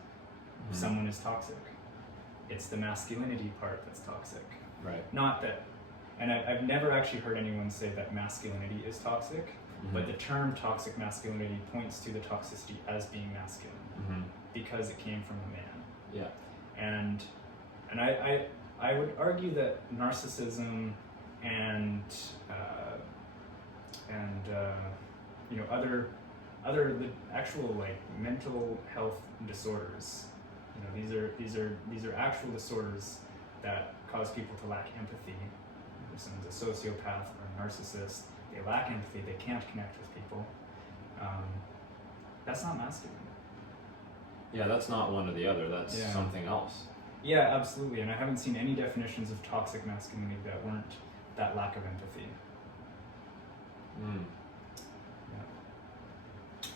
If someone is toxic, it's the masculinity part that's toxic. Right. Not that, and I've never actually heard anyone say that masculinity is toxic, but the term toxic masculinity points to the toxicity as being masculine, because it came from a man. Yeah. And I would argue that narcissism and other the actual like mental health disorders, these are actual disorders that cause people to lack empathy. If someone's a sociopath or a narcissist, they lack empathy, they can't connect with people. That's not masculine. Yeah, that's not one or the other, that's something else. Yeah, absolutely. And I haven't seen any definitions of toxic masculinity that weren't that lack of empathy.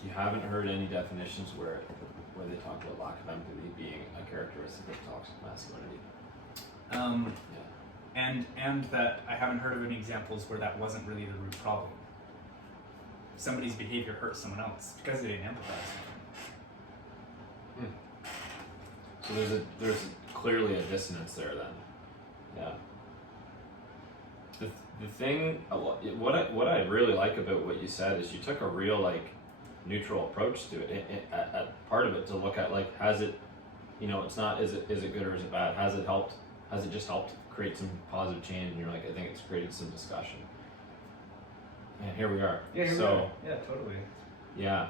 You haven't heard any definitions where they talk about lack of empathy being a characteristic of toxic masculinity. And that I haven't heard of any examples where that wasn't really the root problem. Somebody's behavior hurt someone else because they didn't empathize with them. So there's clearly a dissonance there then. Yeah. The thing, what I really like about what you said is you took a real like neutral approach to it. Part of it to look at like, has it, it's not is it good or is it bad? Has it just helped create some positive change? And you're like, I think it's created some discussion. And here we are. Yeah, here we are. Yeah, totally. Yeah.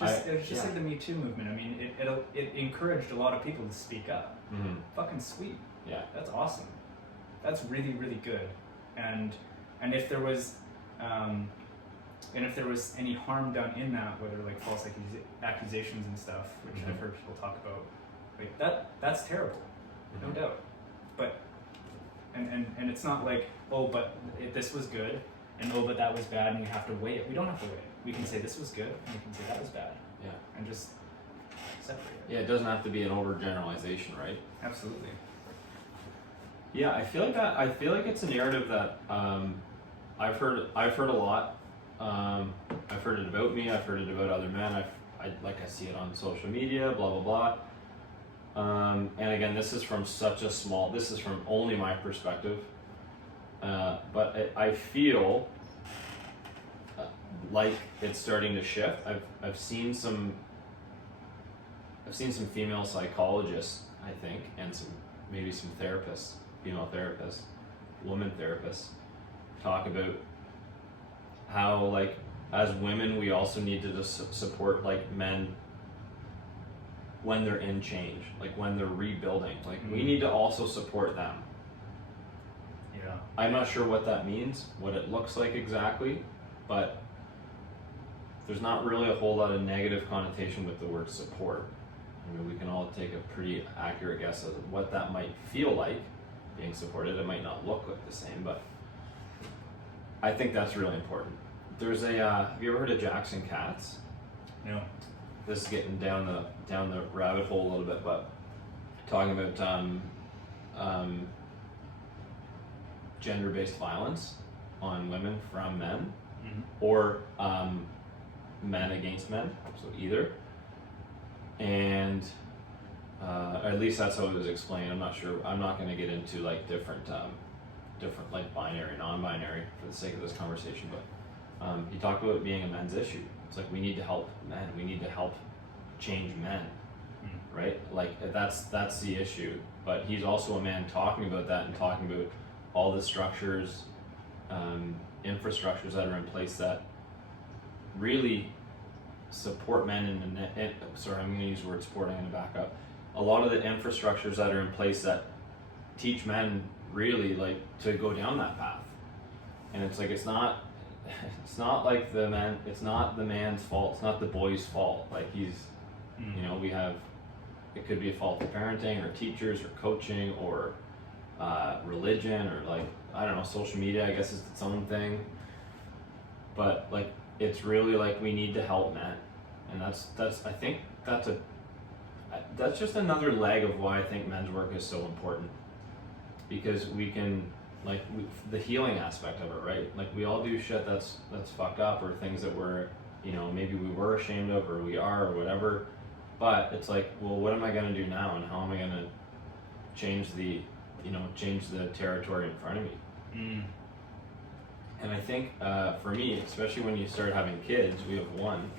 It was just like the Me Too movement. I mean, it encouraged a lot of people to speak up. Fucking sweet. Yeah. That's awesome. That's really, really good. And if there was any harm done in that, whether like false accusations and stuff, which I've heard people talk about, like that's terrible, no doubt. But and it's not like, oh, but this was good, and oh, but that was bad, and you have to weigh it. We don't have to weigh it. We can say this was good, and we can say that was bad. Yeah. And just separate it. Yeah, it doesn't have to be an overgeneralization, right? Absolutely. Yeah, I feel like it's a narrative that I've heard a lot. I've heard it about me. I've heard it about other men. I see it on social media. Blah blah blah. And again, this is from this is from only my perspective. But I feel like it's starting to shift. I've seen some female psychologists, I think, and maybe some therapists, female therapists, women therapists, talk about how, like, as women we also need to support, like, men when they're in change, like when they're rebuilding. Like, we need to also support them. Yeah. I'm not sure what that means, what it looks like exactly, but there's not really a whole lot of negative connotation with the word support. I mean, we can all take a pretty accurate guess of what that might feel like, being supported. It might not look like the same, but I think that's really important. There's a, have you ever heard of Jackson Katz? No. This is getting down the rabbit hole a little bit, but talking about gender-based violence on women from men, or men against men, so either. And at least that's how it was explained. I'm not sure. I'm not going to get into like different like binary, non-binary for the sake of this conversation. But he talked about it being a men's issue. It's like we need to help men. We need to help change men, right? Like that's the issue. But he's also a man talking about that and talking about all the structures, infrastructures that are in place that really support men in sorry, I'm going to use the word supporting in the backup. A lot of the infrastructures that are in place that teach men really like to go down that path. And it's like it's not like the man, it's not the man's fault, it's not the boy's fault. Like he's you know, we have, it could be a fault of parenting or teachers or coaching or religion or like, I don't know, social media I guess is its own thing. But like it's really like we need to help men, and that's I think that's just another leg of why I think men's work is so important, because we can the healing aspect of it, right? Like we all do shit that's fucked up, or things that we're, you know, maybe we were ashamed of or we are or whatever, but it's like, well, what am I going to do now, and how am I going to change the territory in front of me? And I think for me, especially when you start having kids, we have one,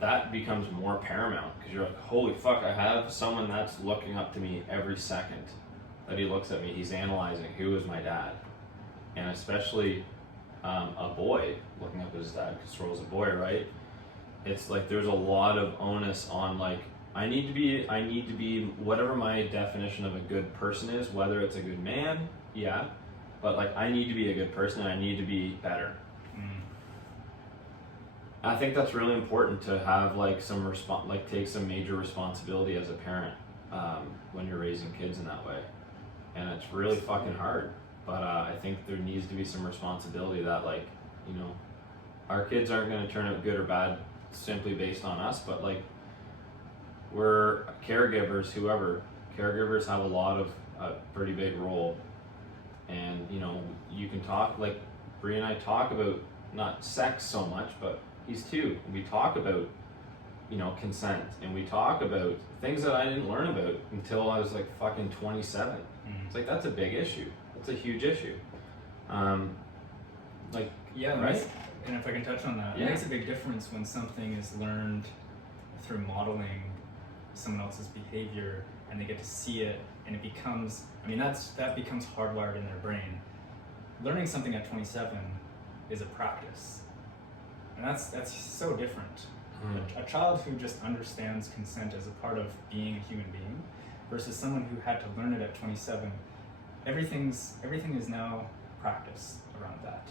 that becomes more paramount, because you're like, holy fuck, I have someone that's looking up to me every second that he looks at me. He's analyzing, who is my dad? And especially a boy looking up at his dad, because Stroll's a boy, right? It's like there's a lot of onus on, like, I need to be whatever my definition of a good person is, whether it's a good man, yeah, but like I need to be a good person and I need to be better. I think that's really important to have like some take some major responsibility as a parent when you're raising kids in that way. And it's really fucking hard, but I think there needs to be some responsibility that, like, you know, our kids aren't going to turn out good or bad simply based on us, but like we're caregivers. Caregivers have a pretty big role. And, you know, you can talk, like Bree and I talk about not sex so much, but he's 2. We talk about, you know, consent, and we talk about things that I didn't learn about until I was like fucking 27. It's like, that's a big issue. That's a huge issue. Like, yeah, right? And if I can touch on that, yeah. It makes a big difference when something is learned through modeling someone else's behavior, and they get to see it, and it becomes, I mean, that becomes hardwired in their brain. Learning something at 27 is a practice, and that's so different. A child who just understands consent as a part of being a human being, versus someone who had to learn it at 27. Everything is now practice around that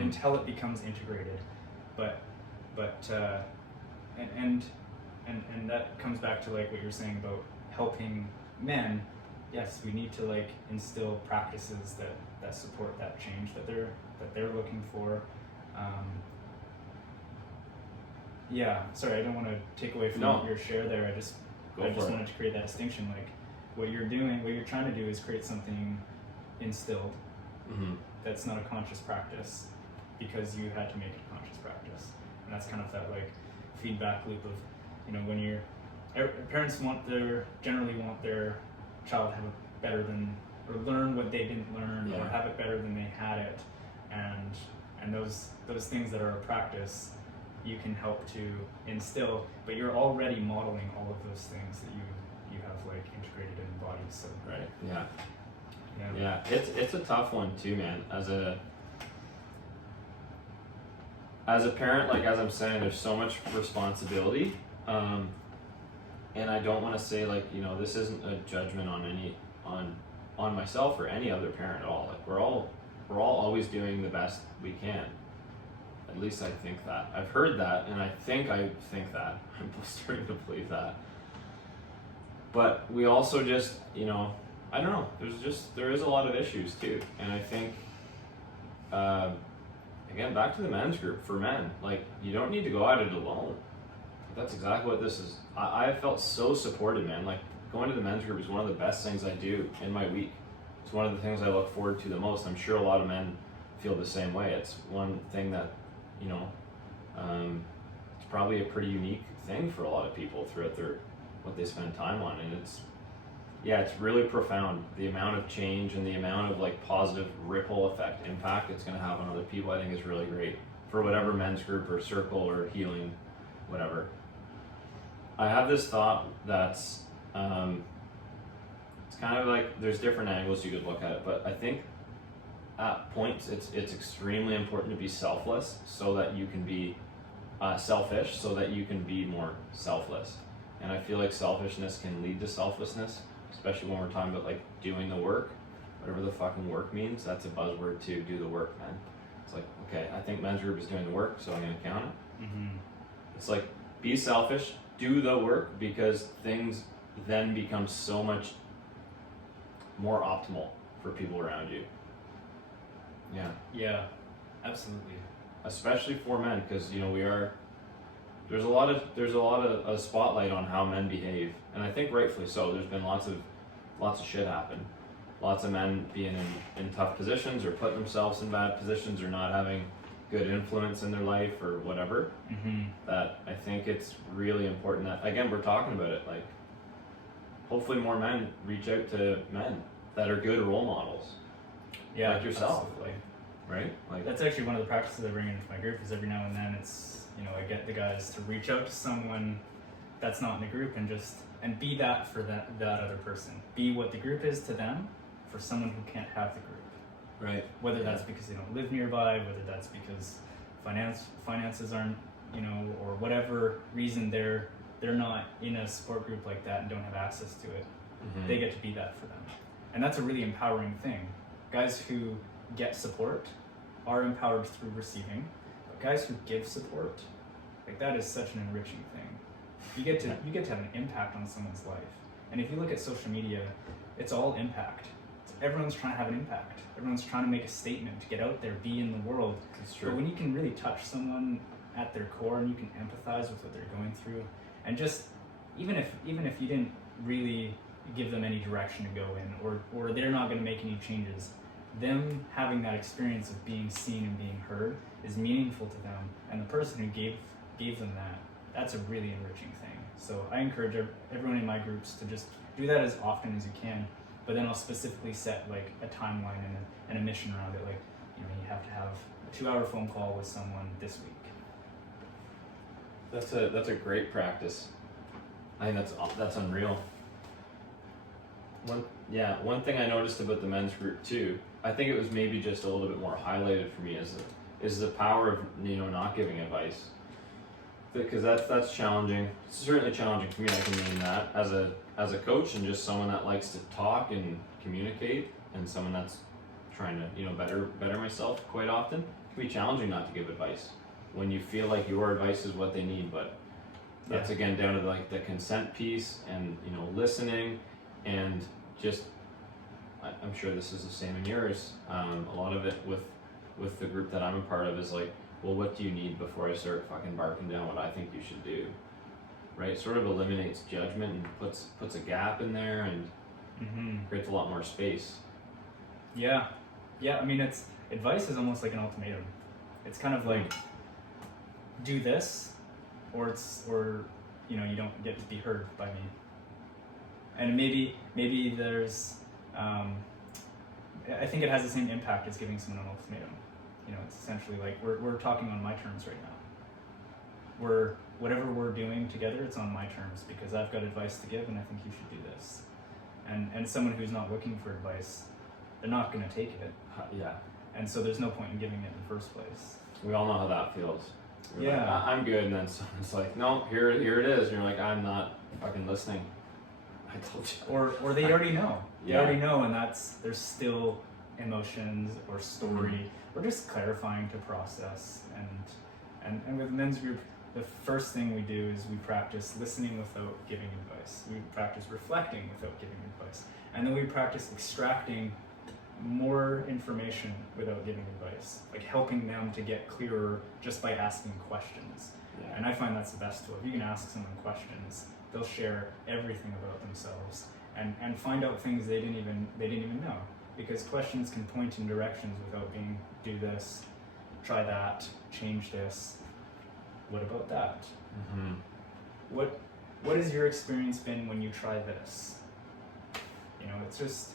until it becomes integrated. But that comes back to like what you're saying about helping men. Yes, we need to like instill practices that support that change that they're looking for. Yeah, sorry, I don't want to take away from your share there. I just wanted to create that distinction. Like what you're trying to do is create something instilled. Mm-hmm. That's not a conscious practice because you had to make it a conscious practice. And that's kind of that like feedback loop of, when parents generally want their child to have it better than, or learn what they didn't learn, or have it better than they had it. And those things that are a practice, you can help to instill, but you're already modeling all of those things that you have like integrated and embodied. So right, yeah, it's a tough one too, man. As a parent, like as I'm saying, there's so much responsibility, and I don't want to say like this isn't a judgment on myself or any other parent at all. Like we're all always doing the best we can. At least I think that. I've heard that, and I think that. I'm starting to believe that. But we also just, I don't know. There is a lot of issues too, and I think, again, back to the men's group for men. Like you don't need to go at it alone. That's exactly what this is. I felt so supported, man. Like going to the men's group is one of the best things I do in my week. It's one of the things I look forward to the most. I'm sure a lot of men feel the same way. It's one thing that, it's probably a pretty unique thing for a lot of people throughout what they spend time on, and it's really profound. The amount of change and the amount of like positive ripple effect impact it's going to have on other people, I think is really great for whatever men's group or circle or healing, whatever. I have this thought that's it's kind of like there's different angles you could look at it, but I think at points it's extremely important to be selfless so that you can be selfish, so that you can be more selfless. And I feel like selfishness can lead to selflessness, especially when we're talking about like doing the work, whatever the fucking work means. That's a buzzword to do the work, man. It's like, okay, I think men's group is doing the work, so I'm gonna count it. Mm-hmm. It's like, be selfish, do the work, because things then become so much more optimal for people around you. Yeah, absolutely. Especially for men, because there's a lot of a spotlight on how men behave, and I think rightfully so. There's been lots of shit happen, lots of men being in tough positions or putting themselves in bad positions or not having good influence in their life or whatever. Mm-hmm. That I think it's really important that, again, we're talking about it, like hopefully more men reach out to men that are good role models. Yeah, like yourself. Absolutely. Right? Like that's actually one of the practices I bring into my group, is every now and then it's, I get the guys to reach out to someone that's not in the group and be that for that other person. Be what the group is to them for someone who can't have the group. Right. Whether that's because they don't live nearby, whether that's because finances aren't, or whatever reason they're not in a support group like that and don't have access to it. Mm-hmm. They get to be that for them. And that's a really empowering thing. Guys who get support are empowered through receiving, but guys who give support, like that is such an enriching thing. You get to have an impact on someone's life. And if you look at social media, it's all impact. Everyone's trying to have an impact. Everyone's trying to make a statement, to get out there, be in the world. That's true. But when you can really touch someone at their core and you can empathize with what they're going through, and just even if you didn't really give them any direction to go in, or they're not going to make any changes, them having that experience of being seen and being heard is meaningful to them, and the person who gave them that's a really enriching thing. So I encourage everyone in my groups to just do that as often as you can, but then I'll specifically set like a timeline and a mission around it. Like, you have to have a 2-hour phone call with someone this week. That's a great practice. I think that's unreal. One thing I noticed about the men's group too, I think it was maybe just a little bit more highlighted for me, is the power of not giving advice, because that's challenging. It's certainly challenging for me. I can mean that as a coach and just someone that likes to talk and communicate, and someone that's trying to better myself quite often. It can be challenging not to give advice when you feel like your advice is what they need, but that's again down to like the consent piece and listening, and just I'm sure this is the same in yours. A lot of it with the group that I'm a part of is like, well, what do you need before I start fucking barking down what I think you should do, right? Sort of eliminates judgment and puts a gap in there and creates a lot more space. Yeah. I mean, advice is almost like an ultimatum. It's kind of like, do this, or you don't get to be heard by me. And maybe there's, I think it has the same impact as giving someone an ultimatum. It's essentially like we're talking on my terms right now. Whatever we're doing together, it's on my terms because I've got advice to give, and I think you should do this. And someone who's not looking for advice, they're not going to take it. Yeah. And so there's no point in giving it in the first place. We all know how that feels. We're Yeah. like, I'm good, and then someone's like, no, here it is. And you're like, I'm not fucking listening. I told you. Or they already know. Yeah. They already know, and there's still emotions or story. We're just clarifying to process. And with men's group, the first thing we do is we practice listening without giving advice. We practice reflecting without giving advice. And then we practice extracting more information without giving advice, like helping them to get clearer just by asking questions. Yeah. And I find that's the best tool. If you can ask someone questions, they'll share everything about themselves and find out things they didn't even know. Because questions can point in directions without being, do this, try that, change this. What about that? Mm-hmm. What has your experience been when you try this? It's just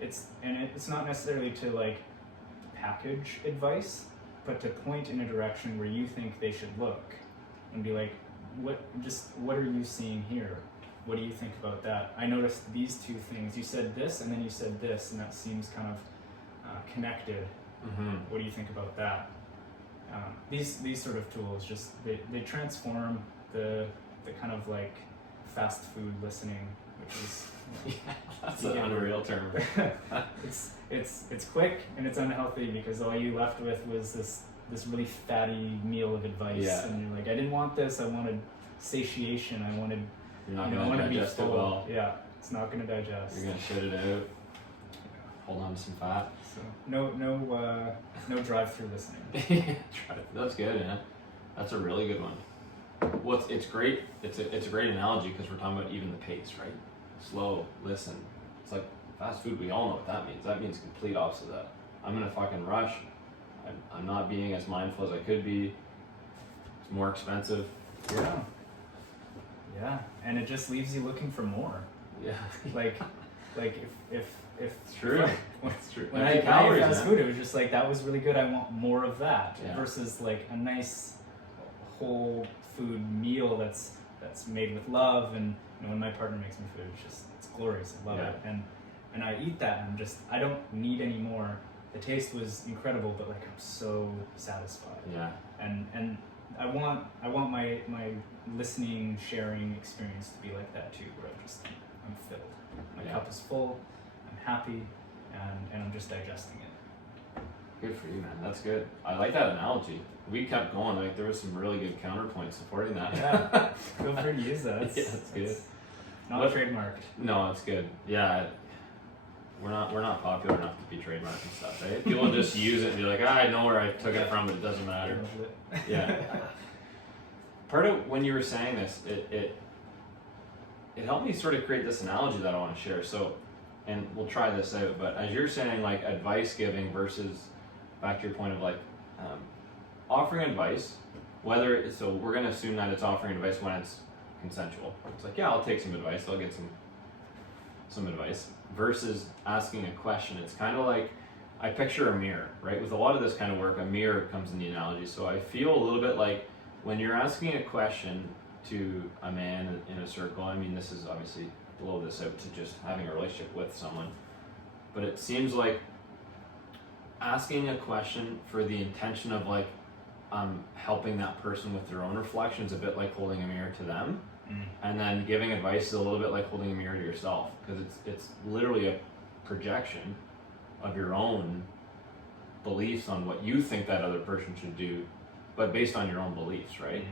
it's not necessarily to like package advice, but to point in a direction where you think they should look and be like, what are you seeing here? What do you think about that? I noticed these two things. You said this and then you said this, and that seems kind of connected. Mm-hmm. What do you think about that? These sort of tools just they transform the kind of like fast food listening, which is that's an unreal term. it's quick and it's unhealthy because all you left with was this really fatty meal of advice, and you're like, I didn't want this. I wanted satiation. I wanted. You're not going to digest it well. Yeah, it's not going to digest. You're going to shit it out. Hold on to some fat. So no drive-through listening. That's good, man. That's a really good one. Well, it's great. It's a great analogy because we're talking about even the pace, right? Slow, listen. It's like fast food. We all know what that means. That means complete opposite of that. I'm in a fucking rush. I'm not being as mindful as I could be. It's more expensive. Yeah, and it just leaves you looking for more. Yeah. like if it's true. It's true. When I ate fast food, it was just like, that was really good. I want more of that. Yeah. Versus like a nice whole food meal that's made with love, and when my partner makes me food, it's glorious. I love it, and I eat that, and I don't need any more. The taste was incredible, but like I'm so satisfied. Yeah. And I want my listening, sharing experience to be like that too, where I'm filled. My cup is full. I'm happy, and I'm just digesting it. Good for you, man. That's good. I like that analogy. We kept going. Like there was some really good counterpoints supporting that. Yeah. Feel free to use that. That's good. Not trademarked. No, it's good. Yeah. We're not popular enough to be trademarking stuff, right? People just use it and be like, I know where I took it from, but it doesn't matter. Yeah. Part of when you were saying this, it helped me sort of create this analogy that I want to share. So, and we'll try this out, but as you're saying, like advice giving versus back to your point of like offering advice, so we're going to assume that it's offering advice when it's consensual. It's like, yeah, I'll take some advice. I'll get some advice. Versus asking a question. It's kind of like, I picture a mirror, right? With a lot of this kind of work, a mirror comes in the analogy. So I feel a little bit like when you're asking a question to a man in a circle, I mean, this is obviously blow this out to just having a relationship with someone, but it seems like asking a question for the intention of like helping that person with their own reflections, a bit like holding a mirror to them. And then giving advice is a little bit like holding a mirror to yourself, because it's literally a projection of your own beliefs on what you think that other person should do, but based on your own beliefs, right?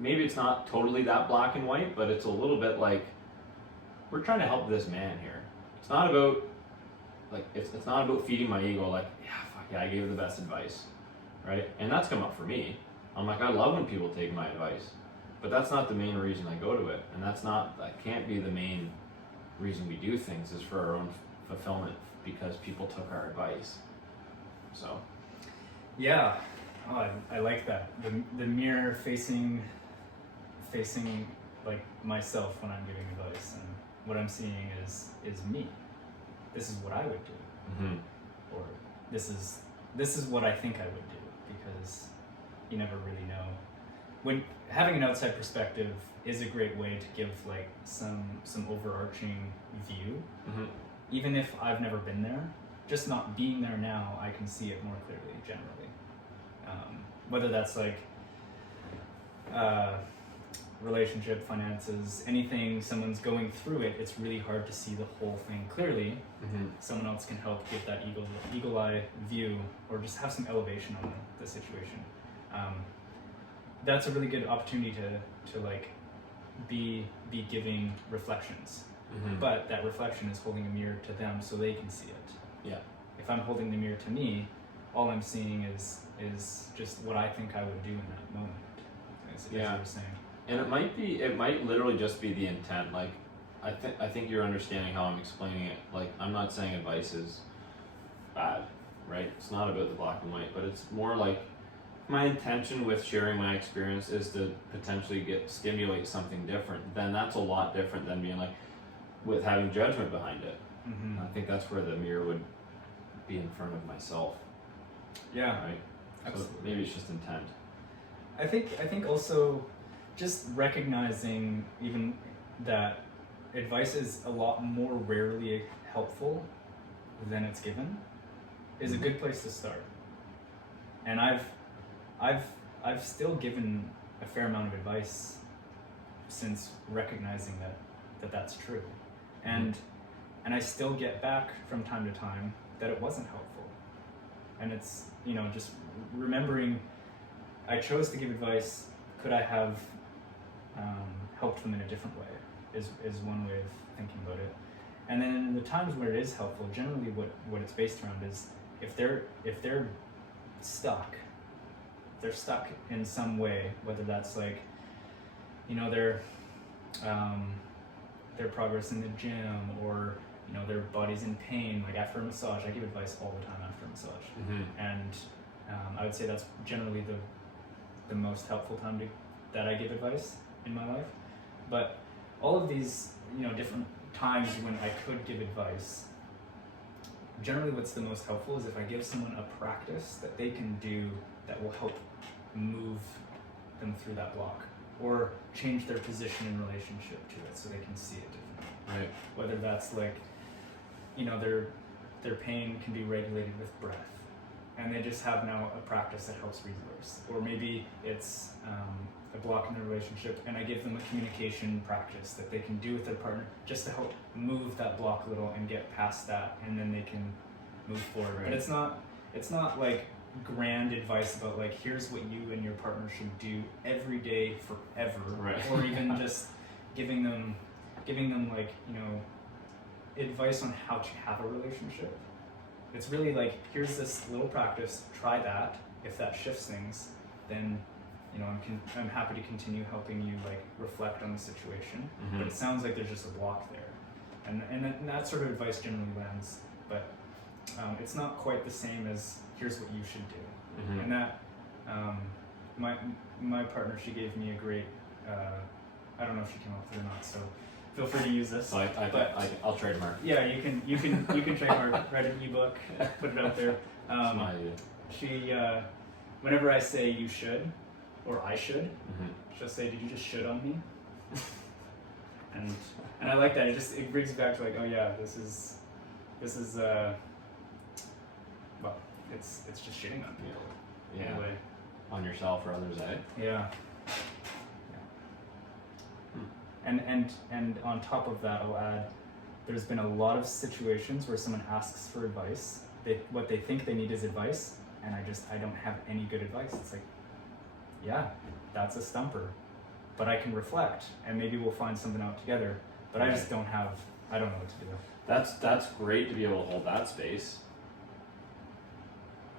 Maybe it's not totally that black and white, but it's a little bit like we're trying to help this man here. It's not about like it's not about feeding my ego like, I gave the best advice, right? And that's come up for me. I'm like, I love when people take my advice. But that's not the main reason I go to it, and that can't be the main reason we do things, is for fulfillment because people took our advice. So Yeah, oh, I like that. The mirror facing like myself when I'm giving advice, and what I'm seeing is me. This is what I would do, or this is what I think I would do, because you never really know. When having an outside perspective is a great way to give like some overarching view, even if I've never been there. Just not being there now, I can see it more clearly, generally. Whether that's like relationship, finances, anything someone's going through it, it's really hard to see the whole thing clearly. Someone else can help give that eagle eye view, or just have some elevation on the situation. That's a really good opportunity to like be giving reflections. But that reflection is holding a mirror to them so they can see it. Yeah. If I'm holding the mirror to me, all I'm seeing is just what I think I would do in that moment. As you were saying. And it might literally just be the intent. Like, I think you're understanding how I'm explaining it. Like, I'm not saying advice is bad, right? It's not about the black and white, but it's more like my intention with sharing my experience is to potentially stimulate something different. Then that's a lot different than being like, with having judgment behind it. I think that's where the mirror would be in front of myself. Yeah, right. Absolutely. So maybe it's just intent. I think also just recognizing even that advice is a lot more rarely helpful than it's given is a good place to start. And I've still given a fair amount of advice since recognizing that that's true. And I still get back from time to time that it wasn't helpful. And it's, just remembering I chose to give advice. Could I have helped them in a different way is one way of thinking about it. And then in the times where it is helpful, generally what it's based around is if they're stuck in some way, whether that's like, their progress in the gym, or their body's in pain, like after a massage. I give advice all the time after a massage. And I would say that's generally the most helpful time that I give advice in my life. But all of these different times when I could give advice, generally what's the most helpful is if I give someone a practice that they can do that will help move them through that block, or change their position in relationship to it so they can see it differently. Right. Whether that's like, their pain can be regulated with breath, and they just have now a practice that helps reverse. Or maybe it's a block in their relationship, and I give them a communication practice that they can do with their partner just to help move that block a little and get past that, and then they can move forward. Right. But it's not like grand advice about like, here's what you and your partner should do every day forever. Right. Or even just giving them like, advice on how to have a relationship. It's really like, here's this little practice, try that. If that shifts things, then I'm happy to continue helping you like reflect on the situation. But it sounds like there's just a block there, and that sort of advice generally lands. But it's not quite the same as here's what you should do. And that my partner, she gave me a great I don't know if she came up with it or not, so feel free to use this. I'll trademark. Yeah, you can trademark, write an ebook, put it out there. That's my idea. She whenever I say you should or I should, she'll say, did you just should on me? and I like that. It brings me back to like, oh yeah, this is well, it's just shitting on people. Yeah. Anyway. On yourself or others, eh? Yeah. And on top of that, I'll add, there's been a lot of situations where someone asks for advice. What they think they need is advice, and I don't have any good advice. It's like, yeah, that's a stumper, but I can reflect, and maybe we'll find something out together. But I just I don't know what to do. That's great to be able to hold that space.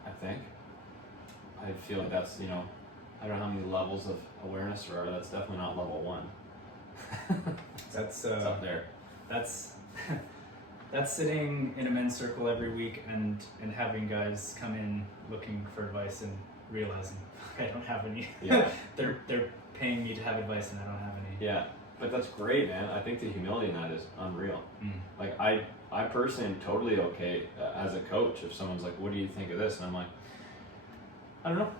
I think. I feel like that's, I don't know how many levels of awareness there are. That's definitely not level 1. That's it's up there. That's That's sitting in a men's circle every week and having guys come in looking for advice and realizing I don't have any. Yeah. they're paying me to have advice and I don't have any. Yeah, but that's great, man. I think the humility in that is unreal. Like I personally am totally okay as a coach if someone's like, what do you think of this? And I'm like, I don't know.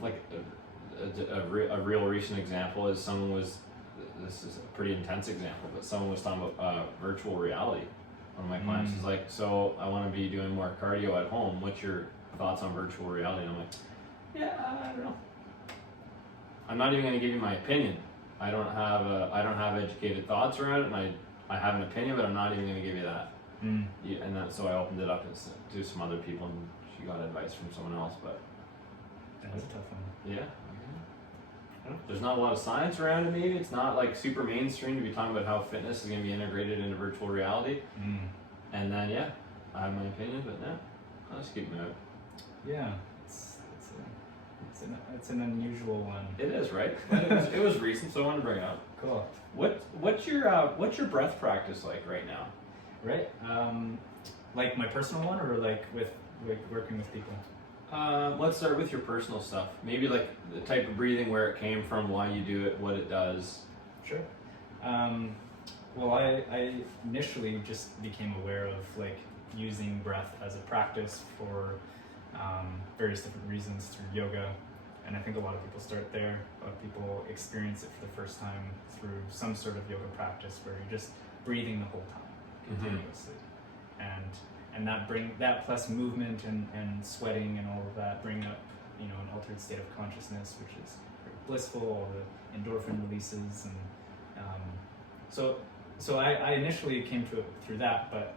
Like a real recent example is this is a pretty intense example, but someone was talking about virtual reality. One of my clients is like, so I want to be doing more cardio at home. What's your thoughts on virtual reality? And I'm like, yeah, I don't know. I'm not even going to give you my opinion. I don't have educated thoughts around it, and I have an opinion, but I'm not even going to give you that. Yeah, and so I opened it up to some other people, and she got advice from someone else. But that's a tough one. Yeah. There's not a lot of science around it. Maybe it's not like super mainstream to be talking about how fitness is going to be integrated into virtual reality. And then yeah, I have my opinion, but no, I'll just keep moving. Yeah, it's an unusual one. It is, right? But it was recent, so I wanted to bring it up. Cool. What's your breath practice like right now? Right. Like my personal one, or like with working with people. Let's start with your personal stuff. Maybe like the type of breathing, where it came from, why you do it, what it does. Sure. Well, I initially just became aware of like using breath as a practice for various different reasons through yoga. And I think a lot of people start there. A lot of people experience it for the first time through some sort of yoga practice where you're just breathing the whole time continuously. And that plus movement and sweating and all of that bring up, an altered state of consciousness, which is very blissful, all the endorphin releases. And so I initially came to it through that, but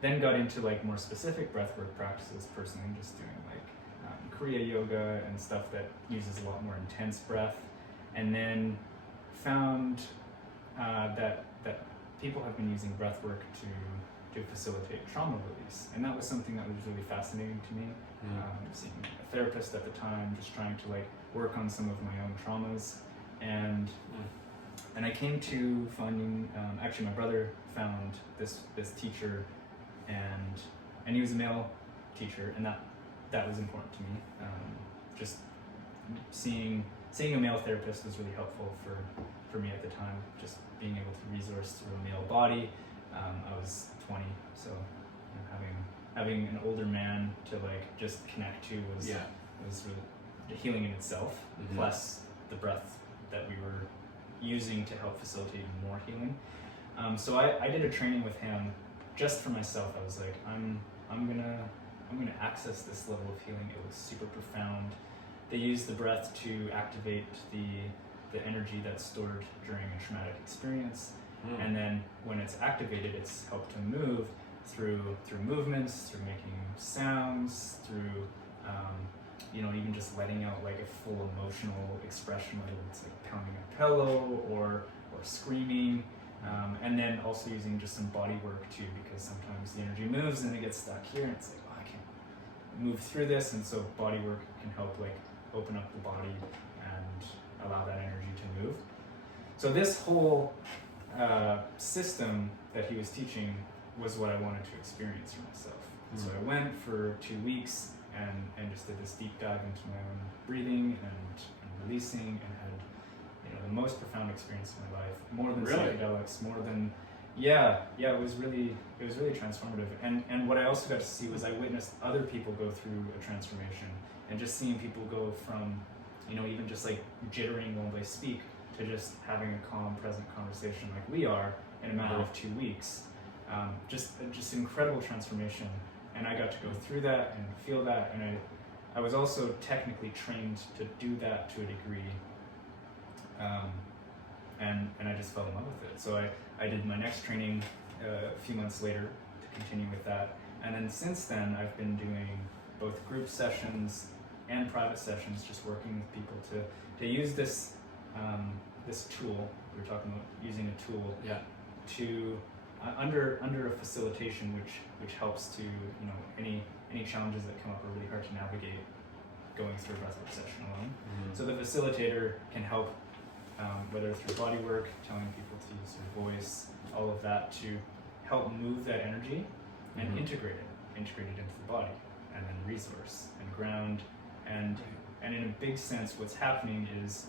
then got into like more specific breathwork practices personally, just doing like Kriya yoga and stuff that uses a lot more intense breath, and then found that people have been using breathwork to facilitate trauma release, and that was something that was really fascinating to me. Seeing a therapist at the time, just trying to like work on some of my own traumas, and I came to finding actually my brother found this teacher, and he was a male teacher, and that was important to me. Just seeing a male therapist was really helpful for me at the time. Just being able to resource through a male body. I was 20, so having an older man to like just connect to was really healing in itself. Plus the breath that we were using to help facilitate even more healing. So I did a training with him just for myself. I was like, I'm gonna access this level of healing. It was super profound. They use the breath to activate the energy that's stored during a traumatic experience. And then when it's activated, it's helped to move through movements, through making sounds, through even just letting out like a full emotional expression, whether it's like pounding a pillow or screaming, and then also using just some body work too, because sometimes the energy moves and it gets stuck here, and it's like, oh, I can't move through this, and so body work can help like open up the body and allow that energy to move. So this whole system that he was teaching was what I wanted to experience for myself. So I went for 2 weeks and just did this deep dive into my own breathing and releasing, and had the most profound experience of my life. More than psychedelics, more than it was really transformative. And what I also got to see was I witnessed other people go through a transformation, and just seeing people go from even just like jittering while they speak to just having a calm, present conversation like we are in a matter of 2 weeks. Just incredible transformation, and I got to go through that and feel that, and I was also technically trained to do that to a degree, and I just fell in love with it. So I did my next training a few months later to continue with that, and then since then I've been doing both group sessions and private sessions, just working with people to use this this tool. We were talking about using a tool to under a facilitation, which helps to any challenges that come up are really hard to navigate going through a breathwork session alone. So the facilitator can help, whether through body work, telling people to use their voice, all of that, to help move that energy and Mhm. integrate it into the body, and then resource and ground, and in a big sense, what's happening is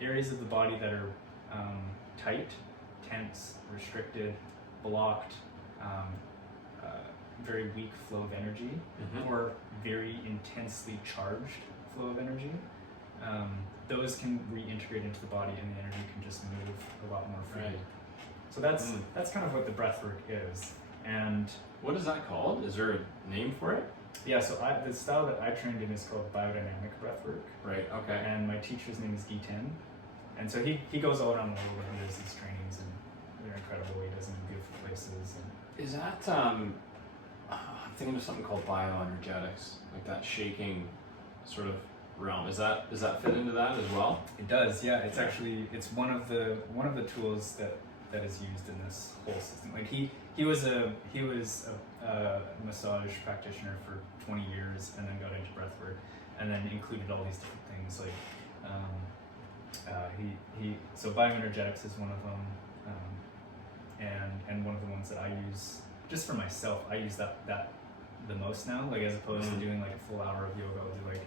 areas of the body that are tight, tense, restricted, blocked, very weak flow of energy, Mhm. or very intensely charged flow of energy. Those can reintegrate into the body, and the energy can just move a lot more freely. Right. So that's kind of what the breathwork is. And What is that called? Is there a name for it? yeah, so the style that I trained in is called Biodynamic Breathwork, Right. Okay. and my teacher's name is Giten. And so he goes all around the world and does these trainings, and they're incredible. He does them in beautiful places. And Is that I'm thinking of something called bioenergetics, like that shaking sort of realm. Does that fit into that as well? it does, yeah. It's actually one of the tools that is used in this whole system. Like he was a massage practitioner for 20 years, and then got into breathwork, and then included all these different things. Like so bioenergetics is one of them, and one of the ones that I use just for myself. I use that the most now, like as opposed to doing like a full hour of yoga. I'll do like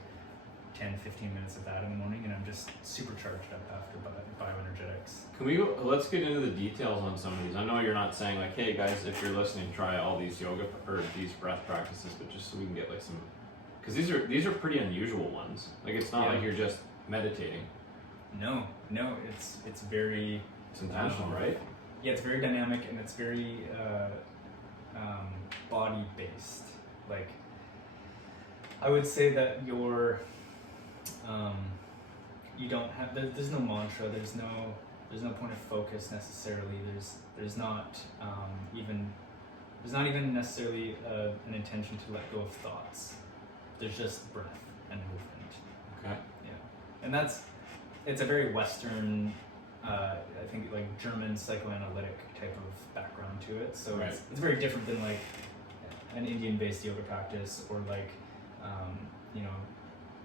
10-15 minutes of that in the morning, and I'm just super charged up after bioenergetics. Can we let's get into the details on some of these. I know you're not saying like, hey guys, if you're listening, try all these yoga or these breath practices, but just so we can get like some, because these are pretty unusual ones. Like it's not like you're just meditating. No, it's very intentional, right? Yeah, it's very dynamic, and it's very body based. Like I would say that your you don't have there's no mantra, there's no point of focus necessarily. There's not even necessarily an intention to let go of thoughts. There's just breath and movement. Okay. Yeah, and it's a very Western, I think like German psychoanalytic type of background to it. So Right. it's very different than like an Indian-based yoga practice, or like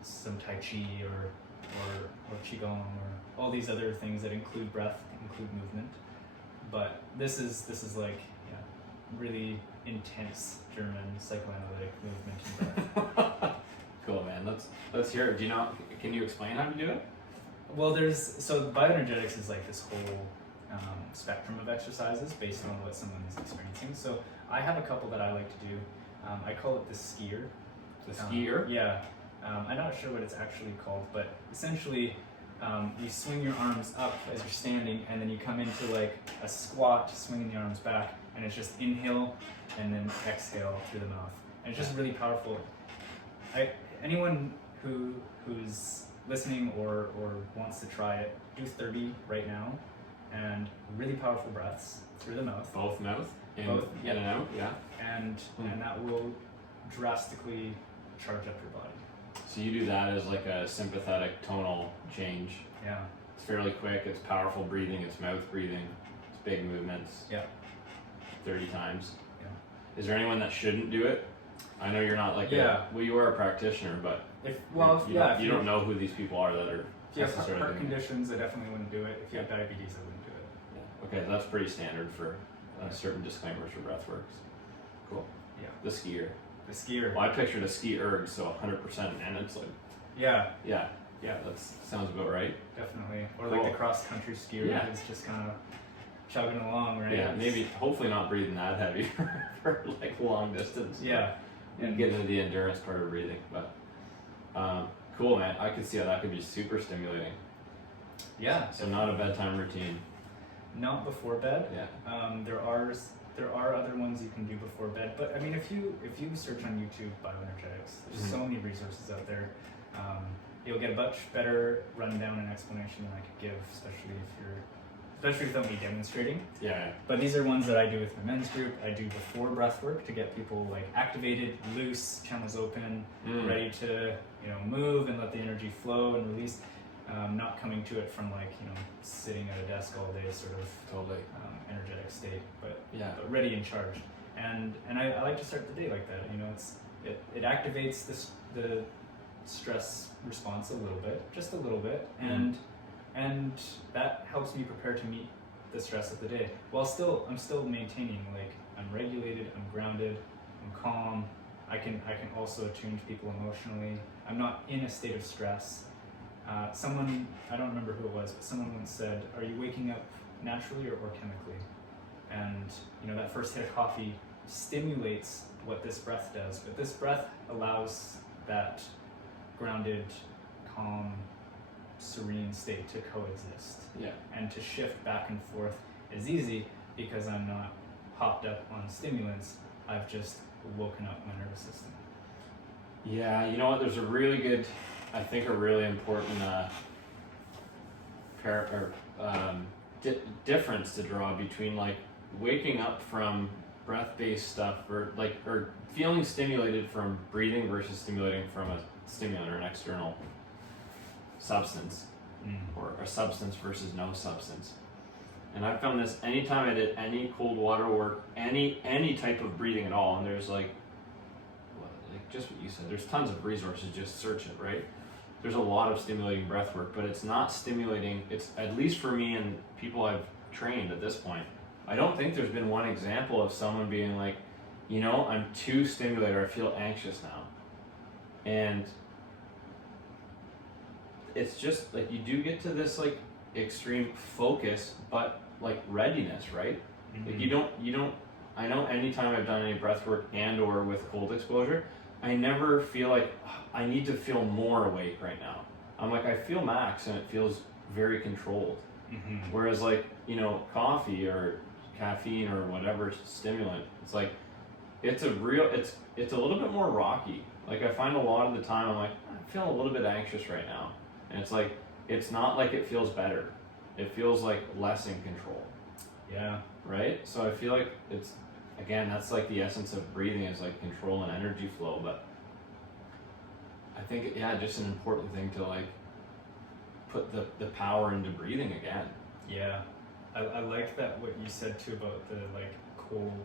some Tai Chi or Qigong, or all these other things that include breath, include movement. But this is like really intense German psychoanalytic movement and breath. Cool, man. Let's hear it. Can you explain how to do it? Well, so bioenergetics is like this whole spectrum of exercises based on what someone is experiencing. So I have a couple that I like to do. I call it the skier. The skier? Yeah. I'm not sure what it's actually called, but essentially you swing your arms up as you're standing, and then you come into like a squat, swinging the arms back, and it's just inhale and then exhale through the mouth. And it's just really powerful. Anyone who's listening or wants to try it, do 30 right now, and really powerful breaths through the mouth. Both mouth? In and out, yeah. And that will drastically charge up your body. So you do that as like a sympathetic tonal change. Yeah. It's fairly quick, it's powerful breathing, it's mouth breathing, it's big movements. Yeah. 30 times. Yeah. Is there anyone that shouldn't do it? I know you're not like you are a practitioner, but you don't know who these people are that are if you have heart conditions, I definitely wouldn't do it. If you have diabetes, I wouldn't do it. Yeah. Okay, that's pretty standard for certain disclaimers for breathworks. Cool. Yeah. The skier. The skier. Well, I pictured a ski erg, so 100%, and it's like. Yeah. Yeah, that sounds about right. Definitely. Or like the cross country skier who's just kind of chugging along, right? Yeah, maybe, hopefully not breathing that heavy for like long distance. Yeah. And get into the endurance part of breathing, but cool, man. I could see how that could be super stimulating. Yeah. So not a bedtime routine. Not before bed. Yeah. There are other ones you can do before bed, but I mean, if you search on YouTube Bioenergetics, there's so many resources out there. You'll get a much better rundown and explanation than I could give, especially without me demonstrating. Yeah. But these are ones that I do with my men's group. I do before breathwork to get people like activated, loose, channels open, ready to move and let the energy flow and release. Not coming to it from like sitting at a desk all day, sort of Totally. Energetic state, but ready and charged. And I like to start the day like that. It activates the stress response a little bit, just a little bit, and that helps me prepare to meet the stress of the day. While I'm still maintaining like I'm regulated, I'm grounded, I'm calm. I can also attune to people emotionally. I'm not in a state of stress. Someone, I don't remember who it was, but someone once said, are you waking up naturally or chemically? And that first hit of coffee stimulates what this breath does, but this breath allows that grounded, calm, serene state to coexist. Yeah. And to shift back and forth is easy because I'm not hopped up on stimulants. I've just woken up my nervous system. Yeah, you know what? There's a really good, I think, a really important difference to draw between like waking up from breath-based stuff or feeling stimulated from breathing versus stimulating from a stimulant or an external substance, or a substance versus no substance. And I found this anytime I did any cold water work, any type of breathing at all, and there's like just what you said, there's tons of resources, just search it, right? There's a lot of stimulating breath work, but it's not stimulating, it's at least for me and people I've trained at this point, I don't think there's been one example of someone being like, I'm too stimulated or I feel anxious now. And it's just like you do get to this like extreme focus, but like readiness, right? Like you don't I know anytime I've done any breath work and or with cold exposure, I never feel like I need to feel more awake right now. I'm like, I feel max and it feels very controlled. Whereas like, coffee or caffeine or whatever stimulant, it's like, it's a little bit more rocky. Like I find a lot of the time I'm like, I feel a little bit anxious right now. And it's like, it's not like it feels better. It feels like less in control. Yeah. Right? So I feel like it's, again, that's like the essence of breathing is like control and energy flow. But I think, just an important thing to like put the power into breathing again. Yeah. I like that what you said too about the like cold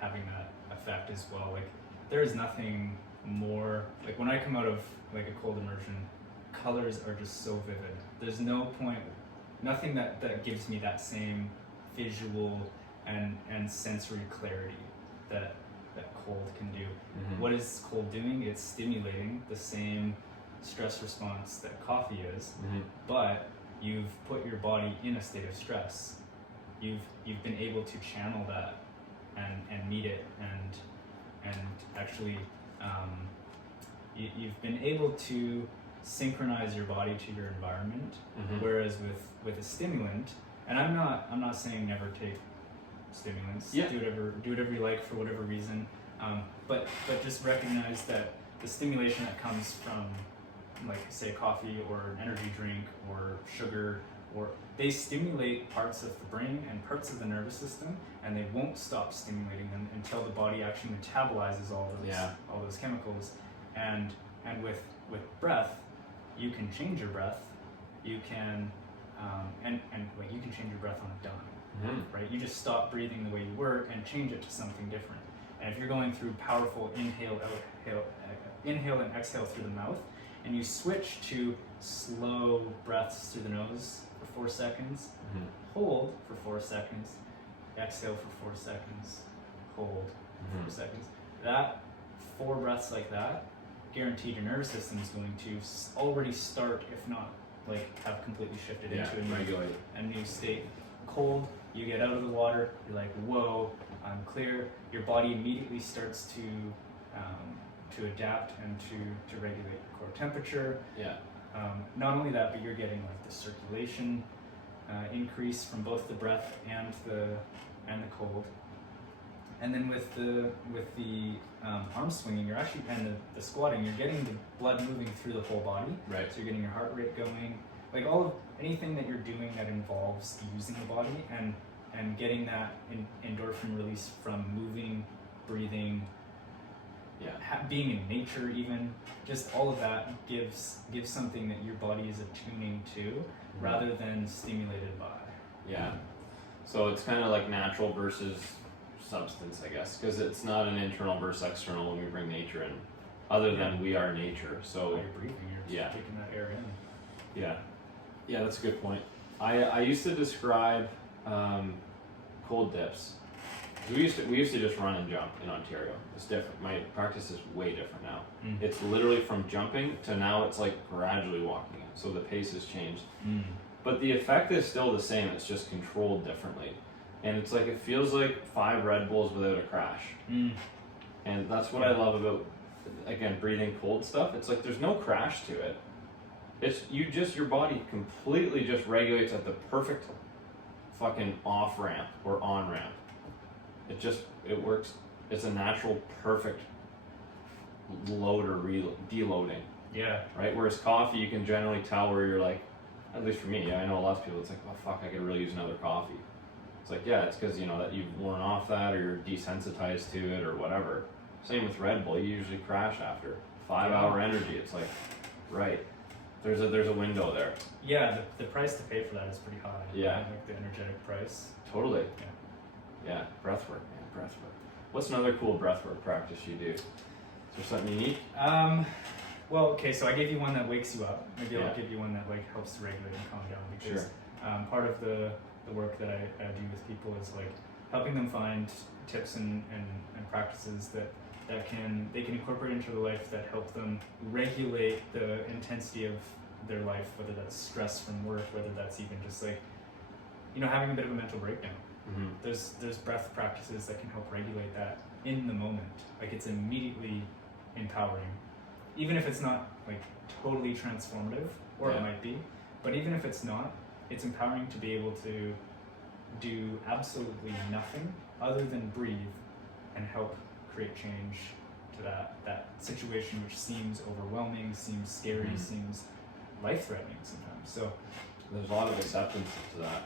having that effect as well. Like there is nothing more, like when I come out of like a cold immersion, colors are just so vivid. There's no point, nothing that gives me that same visual and sensory clarity that cold can do. What is cold doing? It's stimulating the same stress response that coffee is, but you've put your body in a state of stress. You've been able to channel that and meet it and actually you've been able to synchronize your body to your environment. Whereas with a stimulant, and I'm not saying never take stimulants. Yeah. Do whatever you like for whatever reason. But just recognize that the stimulation that comes from, like say coffee or an energy drink or sugar, or they stimulate parts of the brain and parts of the nervous system, and they won't stop stimulating them until the body actually metabolizes all those chemicals. And with breath, you can change your breath. You can and like you can change your breath on a dime, right? You just stop breathing the way you were and change it to something different. And if you're going through powerful inhale and exhale through the mouth, and you switch to slow breaths through the nose for 4 seconds, hold for 4 seconds, exhale for 4 seconds, hold for 4 seconds. That 4 breaths like that, guaranteed your nervous system is going to already start, if not like have completely shifted into a new state. Cold, you get out of the water, you're like, whoa, I'm clear. Your body immediately starts to adapt and to regulate your core temperature. Not only that, but you're getting like the circulation increase from both the breath and the cold. And then with the arm swinging, you're actually, and the squatting, you're getting the blood moving through the whole body. Right. So you're getting your heart rate going, like anything that you're doing that involves using the body and getting that endorphin release from moving, breathing, being in nature even, just all of that gives something that your body is attuning to rather than stimulated by. Yeah. So it's kind of like natural versus substance, I guess, because it's not an internal versus external when we bring nature in, other than we are nature. So you're breathing, you're taking that air in. Yeah, that's a good point. I used to describe cold dips We used to just run and jump in Ontario. It's different. My practice is way different now. It's literally from jumping to now it's like gradually walking it. So the pace has changed. But the effect is still the same. It's just controlled differently. And it's like, it feels like 5 Red Bulls without a crash. And that's what I love about, again, breathing cold stuff. It's like, there's no crash to it. It's, your body completely just regulates at the perfect fucking off ramp or on ramp. It works. It's a natural, perfect load or deloading. Yeah. Right? Whereas coffee, you can generally tell where you're like, at least for me, I know lots of people, it's like, oh fuck, I could really use another coffee. It's like, yeah, it's because, that you've worn off that or you're desensitized to it or whatever. Same with Red Bull, you usually crash after. 5-hour energy, it's like, right. There's a window there. Yeah, the price to pay for that is pretty high. Yeah. Like the energetic price. Totally. Yeah, breathwork, man, breathwork. What's another cool breathwork practice you do? Is there something unique? Well, okay, so I gave you one that wakes you up. Maybe I'll give you one that like helps to regulate and calm down, because part of the work that I do with people is like helping them find tips and practices that they can incorporate into their life that help them regulate the intensity of their life, whether that's stress from work, whether that's even just like, having a bit of a mental breakdown. There's breath practices that can help regulate that in the moment. Like, it's immediately empowering, even if it's not like totally transformative, or it might be, but even if it's not, it's empowering to be able to do absolutely nothing other than breathe and help create change to that situation, which seems overwhelming, seems scary, seems life-threatening sometimes. So there's a lot of acceptance to that.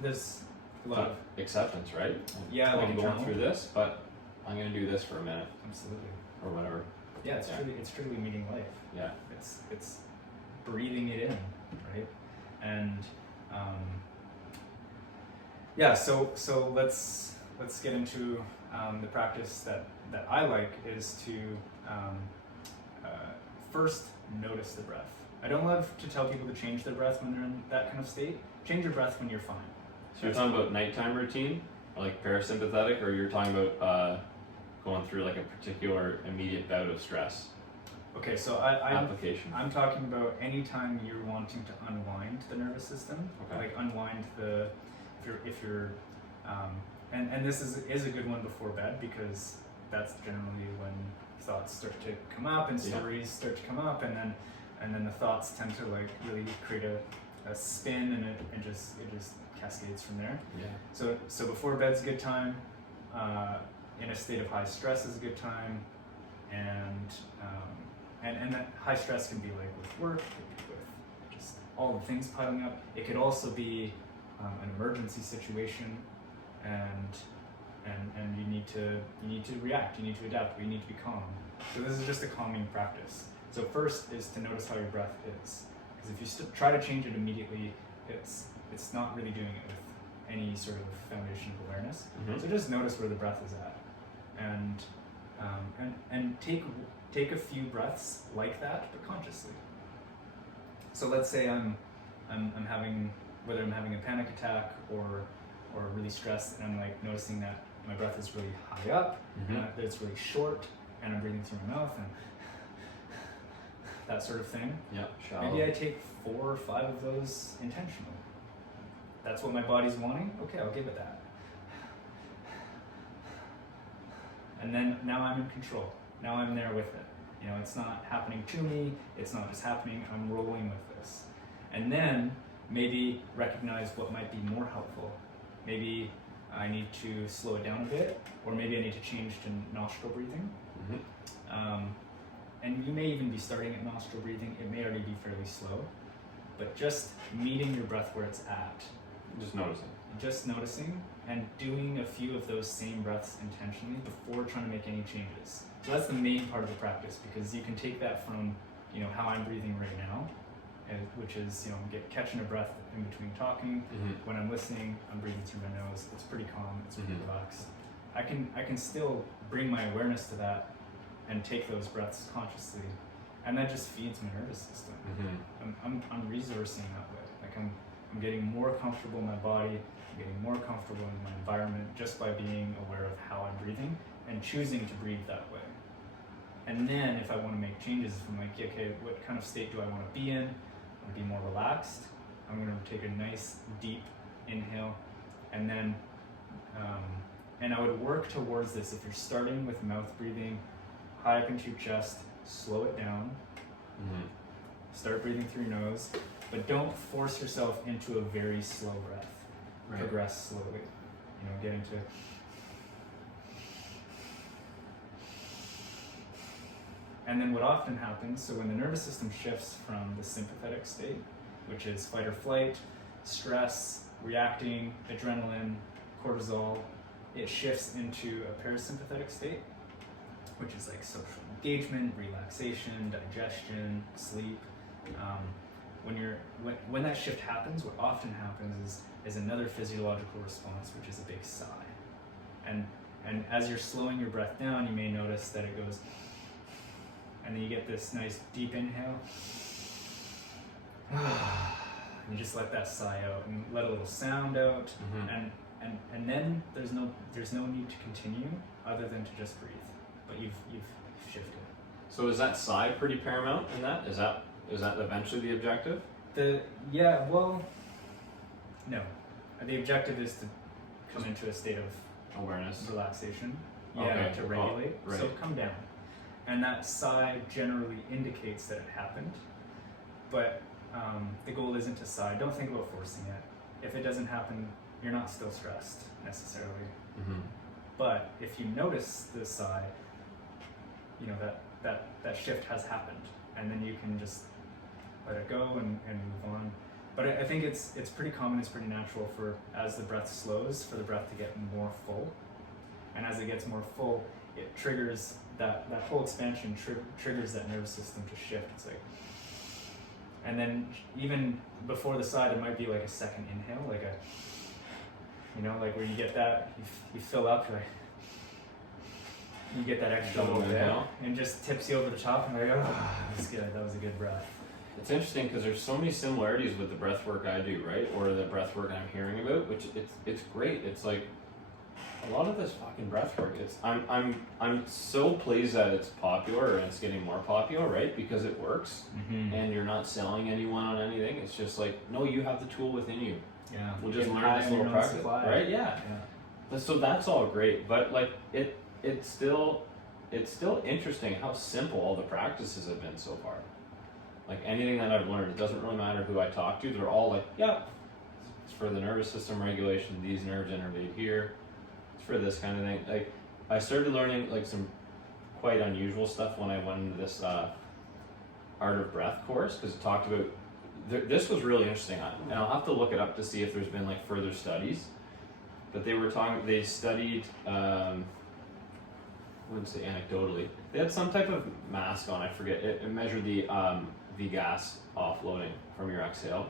There's a lot of acceptance, right? Yeah, I'm going through this, but I'm going to do this for a minute. Absolutely. Or whatever. Yeah, it's truly meeting life. Yeah. It's breathing it in, right? And so let's get into the practice that I like is to first notice the breath. I don't love to tell people to change their breath when they're in that kind of state. Change your breath when you're fine. So you're talking about nighttime routine, or like parasympathetic, or you're talking about going through like a particular immediate bout of stress? Okay, so I'm talking about anytime you're wanting to unwind the nervous system, like unwind if you're and this is a good one before bed, because that's generally when thoughts start to come up and stories start to come up, and then the thoughts tend to like really create a spin, and it just cascades from there. Yeah. So before bed's a good time. In a state of high stress is a good time, and that high stress can be like with work, it could be with just all the things piling up. It could also be an emergency situation, and you need to react, you need to adapt, you need to be calm. So this is just a calming practice. So first is to notice how your breath is, because if you try to change it immediately, it's not really doing it with any sort of foundation of awareness. So just notice where the breath is at, and take a few breaths like that, but consciously. So let's say I'm having, whether I'm having a panic attack or really stressed, and I'm like noticing that my breath is really high up, that it's really short, and I'm breathing through my mouth and that sort of thing. Yeah, shallow. Maybe I take 4 or 5 of those intentionally. That's what my body's wanting. Okay, I'll give it that. And then now I'm in control. Now I'm there with it. It's not happening to me. It's not just happening. I'm rolling with this. And then maybe recognize what might be more helpful. Maybe I need to slow it down a bit, or maybe I need to change to nostril breathing. And you may even be starting at nostril breathing. It may already be fairly slow, but just meeting your breath where it's at. Just noticing and doing a few of those same breaths intentionally before trying to make any changes. So that's the main part of the practice, because you can take that from how I'm breathing right now, which is catching a breath in between talking. When I'm listening, I'm breathing through my nose. It's pretty calm. It's pretty relaxed. I can still bring my awareness to that and take those breaths consciously, and that just feeds my nervous system. I'm resourcing that way. Like I'm getting more comfortable in my body, I'm getting more comfortable in my environment just by being aware of how I'm breathing and choosing to breathe that way. And then if I want to make changes, if I'm like, okay, what kind of state do I want to be in? I want to be more relaxed. I'm going to take a nice deep inhale, and then and I would work towards this. If you're starting with mouth breathing, high up into your chest, slow it down. Start breathing through your nose, but don't force yourself into a very slow breath. Right. Progress slowly. Getting to. And then what often happens, so when the nervous system shifts from the sympathetic state, which is fight or flight, stress, reacting, adrenaline, cortisol, it shifts into a parasympathetic state, which is like social engagement, relaxation, digestion, sleep. When that shift happens, what often happens is another physiological response, which is a big sigh. And as you're slowing your breath down, you may notice that it goes, and then you get this nice deep inhale. And you just let that sigh out and let a little sound out, and then there's no need to continue other than to just breathe. But you've shifted. So is that sigh pretty paramount in that? Is that eventually the objective? No. The objective is to come into a state of awareness, relaxation. Okay, To regulate. Right. So come down. And that sigh generally indicates that it happened. But the goal isn't to sigh. Don't think about forcing it. If it doesn't happen, you're not still stressed necessarily. But if you notice the sigh, that shift has happened, and then you can just let it go and move on. But I think it's pretty common, it's pretty natural for, as the breath slows, for the breath to get more full. And as it gets more full, it triggers that whole expansion triggers that nervous system to shift. It's like, and then even before the sigh, there might be like a second inhale, like like where you get that, you fill up, right? You get that extra little bit, and just tips you over the top, and like, oh, that was good. That was a good breath. It's interesting because there's so many similarities with the breath work I do, right? Or the breath work I'm hearing about, which it's great. It's like a lot of this fucking breath work. I'm so pleased that it's popular and it's getting more popular, right? Because it works, and you're not selling anyone on anything. It's just like, no, you have the tool within you. Yeah. We'll just learn this little practice, right? Yeah. So that's all great, but like it's still interesting how simple all the practices have been so far. Like anything that I've learned, it doesn't really matter who I talk to, they're all like, yeah, it's for the nervous system regulation, these nerves innervate here, it's for this kind of thing. Like I started learning like some quite unusual stuff when I went into this Art of Breath course, because it talked about, this was really interesting, and I'll have to look it up to see if there's been like further studies, but they studied, I wouldn't say anecdotally, they had some type of mask on, I forget, it measured the gas offloading from your exhale,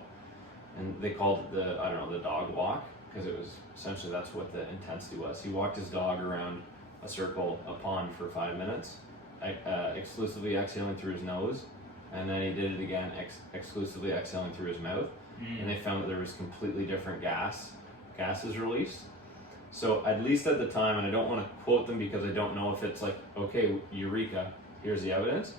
and they called it the dog walk, because it was essentially, that's what the intensity was. He walked his dog around a circle, a pond for 5 minutes, exclusively exhaling through his nose, and then he did it again, exclusively exhaling through his mouth, and they found that there was completely different gases released. So at least at the time, and I don't want to quote them because I don't know if it's like, okay, eureka, here's the evidence,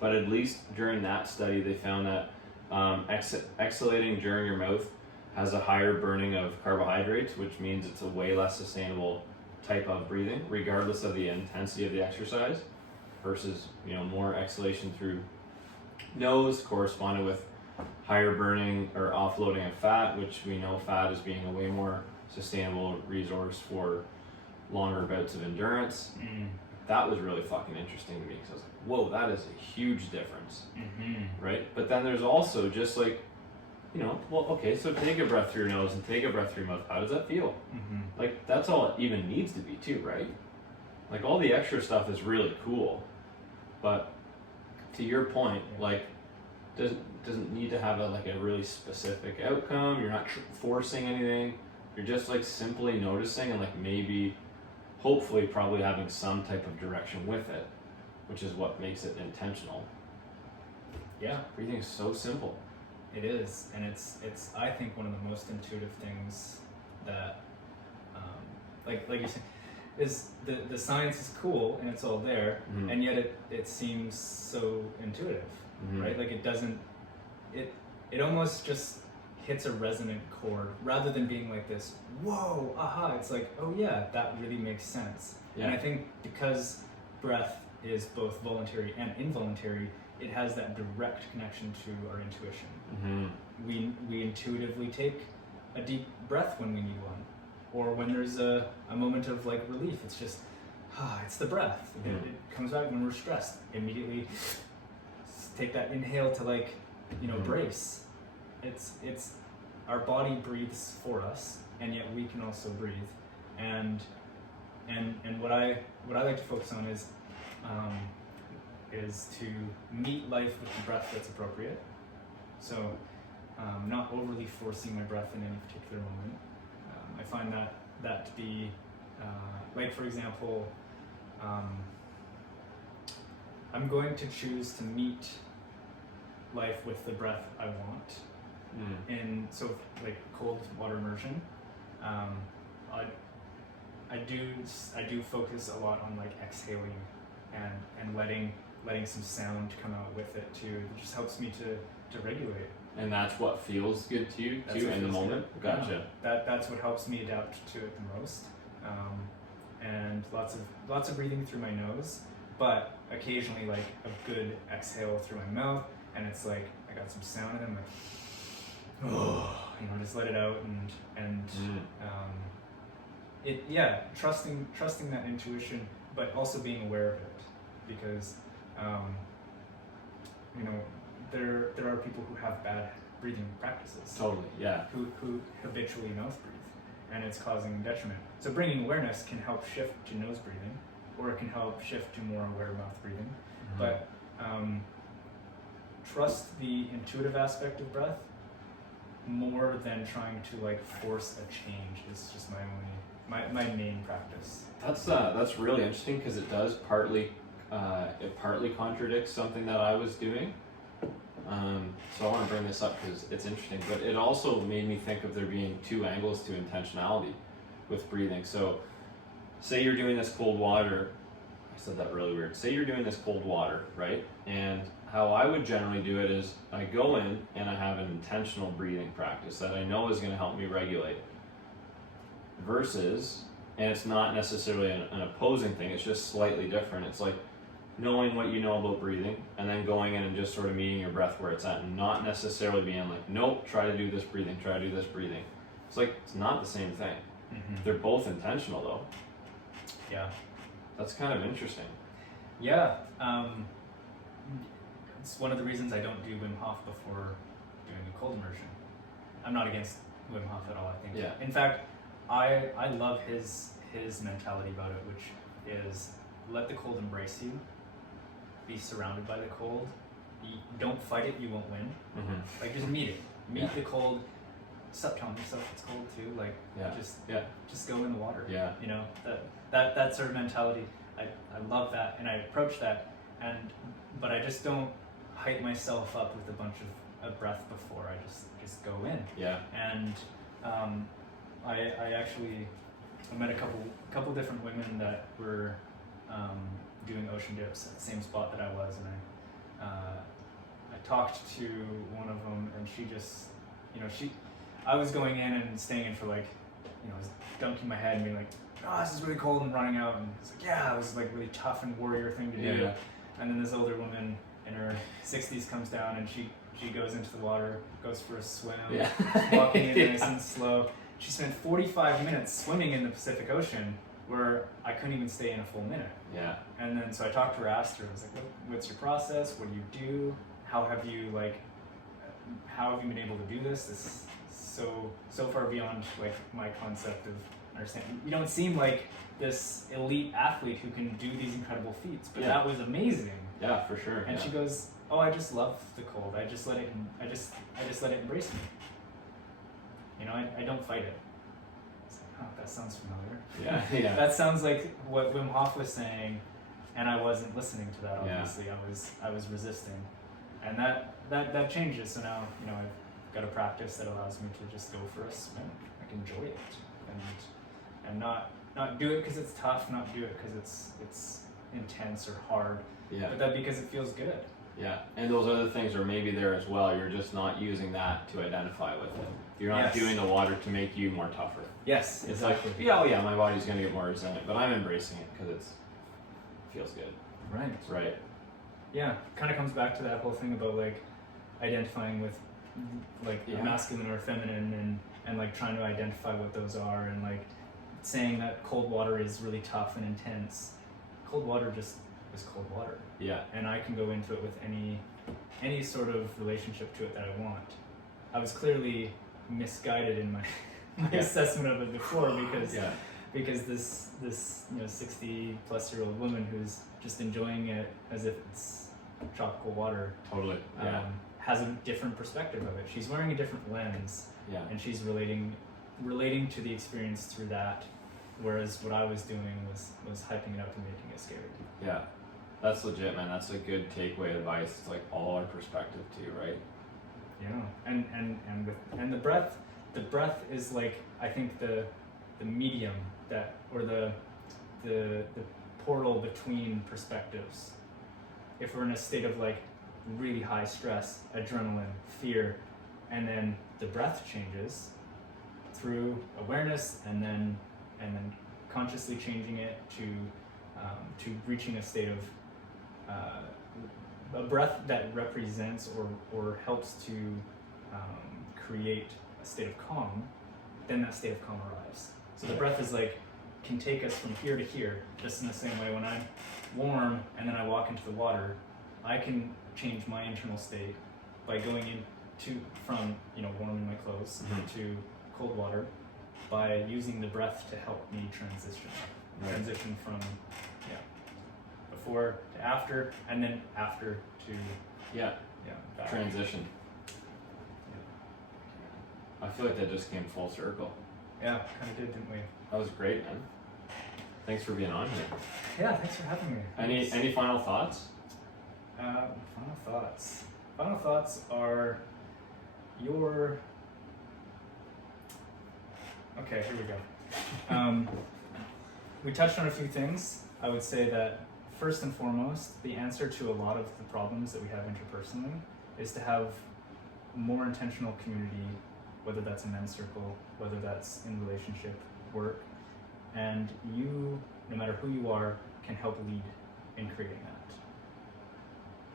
but at least during that study, they found that exhalating during your mouth has a higher burning of carbohydrates, which means it's a way less sustainable type of breathing, regardless of the intensity of the exercise, versus more exhalation through nose corresponded with higher burning or offloading of fat, which we know fat as being a way more sustainable resource for longer bouts of endurance. That was really fucking interesting to me, because I was like, whoa, that is a huge difference, right? But then there's also just like, well, okay, so take a breath through your nose and take a breath through your mouth. How does that feel? Like, that's all it even needs to be too, right? Like, all the extra stuff is really cool, but to your point, like, doesn't need to have a really specific outcome. You're not forcing anything. You're just like simply noticing, and like maybe, hopefully, probably having some type of direction with it, which is what makes it intentional. Yeah, breathing is so simple. It is, and it's I think one of the most intuitive things that, like you're saying, is the science is cool and it's all there, and yet it seems so intuitive, right? Like it doesn't, it almost just hits a resonant chord rather than being like this, whoa, aha. It's like, oh yeah, that really makes sense. Yeah. And I think because breath is both voluntary and involuntary, it has that direct connection to our intuition. We intuitively take a deep breath when we need one, or when there's a moment of like relief. It's just, it's the breath. It comes back when we're stressed. Immediately take that inhale to like, brace. It's our body breathes for us, and yet we can also breathe. And what I like to focus on is to meet life with the breath that's appropriate. So not overly forcing my breath in any particular moment. I find that to be, like for example, I'm going to choose to meet life with the breath I want. And so like cold water immersion, I do focus a lot on like exhaling and letting some sound come out with it too. It just helps me to regulate. And that's what feels good to you That's too what in the feels moment? good. Gotcha. That's what helps me adapt to it the most. And lots of breathing through my nose, but occasionally like a good exhale through my mouth, and it's like I got some sound in it, I'm like, just let it out and trusting that intuition, but also being aware of it, because there are people who have bad breathing practices. Totally, yeah. Who habitually mouth breathe, and it's causing detriment. So bringing awareness can help shift to nose breathing, or it can help shift to more aware mouth breathing. But trust the intuitive aspect of breath more than trying to like force a change. Is just my main practice. That's really interesting, because it does partly contradicts something that I was doing. So I want to bring this up because it's interesting, but it also made me think of there being two angles to intentionality with breathing. So say you're doing this cold water, I said that really weird. Say you're doing this cold water, right? And how I would generally do it is I go in and I have an intentional breathing practice that I know is going to help me regulate. Versus, and it's not necessarily an opposing thing, it's just slightly different. It's like knowing what you know about breathing and then going in and just sort of meeting your breath where it's at, and not necessarily being like, nope, try to do this breathing, try to do this breathing. It's like, it's not the same thing. They're both intentional though. Yeah. That's kind of interesting. Yeah. It's one of the reasons I don't do Wim Hof before doing a cold immersion. I'm not against Wim Hof at all, I think. Yeah. In fact, I love his mentality about it, which is let the cold embrace you. Be surrounded by the cold. Don't fight it, you won't win. Like just meet it. Meet the cold. Stop telling yourself it's cold too. Like just go in the water. Yeah. That sort of mentality. I love that, and I approach that, but I just don't hype myself up with a bunch of breath before. I just go in. Yeah. And I met a couple different women that were doing ocean dips at the same spot that I was, and I talked to one of them, and she just, I was going in and staying in for like, I was dunking my head and being like, oh, this is really cold, and running out, and it's like, yeah, it was like really tough and warrior thing to do. Yeah. And then this older woman in her 60s comes down, and she goes into the water, goes for a swim, walking in nice and slow. She spent 45 minutes swimming in the Pacific Ocean, where I couldn't even stay in a full minute. Yeah. And then so I talked to her, asked her, I was like, what's your process? What do you do? How have you been able to do this? This is so far beyond like my concept of understanding. You don't seem like this elite athlete who can do these incredible feats, but that was amazing. Yeah, for sure. And she goes, oh, I just love the cold. I just let it embrace me. I don't fight it. It's like, oh, that sounds familiar. Yeah. That sounds like what Wim Hof was saying, and I wasn't listening to that. Obviously, I was resisting, and that changes. So now, you know, I've got a practice that allows me to just go for a swim, like enjoy it, and not do it because it's tough, not do it because it's intense or hard, Yeah. but that because it feels good. Yeah, and those other things are maybe there as well. You're just not using that to identify with it. You're not Yes. doing the water to make you more tougher. Yes, It's exactly. like, yeah, oh yeah, my body's gonna get more resentment, but I'm embracing it because it feels good. Right. Right. Yeah, kind of comes back to that whole thing about like identifying with like Yeah. masculine or feminine, and like trying to identify what those are, and like saying that cold water is really tough and intense. Cold water just is cold water, Yeah. and I can go into it with any sort of relationship to it that I want. I was clearly misguided in my Yeah. assessment of it before because Yeah. this 60-plus-year-old woman who's just enjoying it as if it's tropical water Totally. Yeah. has a different perspective of it. She's wearing a different lens, Yeah. and she's relating to the experience through that, whereas what I was doing was hyping it up and making it scary. Yeah. That's legit, man. That's a good takeaway advice. It's like all our perspective too, right? Yeah, and the breath is like, I think the medium that, or the portal between perspectives. If we're in a state of like really high stress, adrenaline, fear, and then the breath changes through awareness, and then consciously changing it to reaching a state of a breath that represents or helps to create a state of calm, then that state of calm arrives. So the breath is like, can take us from here to here, just in the same way when I'm warm and then I walk into the water, I can change my internal state by going from warm in my clothes Mhm. to cold water by using the breath to help me transition. Right. Transition from before to after, and then after to Yeah. back. Transition. I feel like that just came full circle. Yeah, kind of did, didn't we? That was great, man. Thanks for being on here. Yeah, thanks for having me. Any final thoughts? Final thoughts. Final thoughts are your. Okay, here we go. We touched on a few things. I would say that first and foremost, the answer to a lot of the problems that we have interpersonally is to have more intentional community, whether that's a men's circle, whether that's in relationship, work, and you, no matter who you are, can help lead in creating that.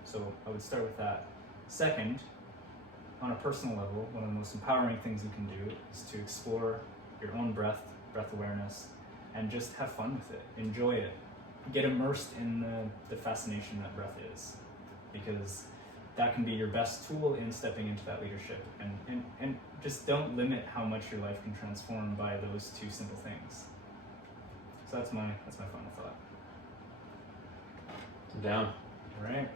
So I would start with that. Second, on a personal level, one of the most empowering things you can do is to explore your own breath awareness, and just have fun with it, enjoy it, get immersed in the fascination that breath is, because that can be your best tool in stepping into that leadership, and just don't limit how much your life can transform by those two simple things. So that's my final thought. Down. All right.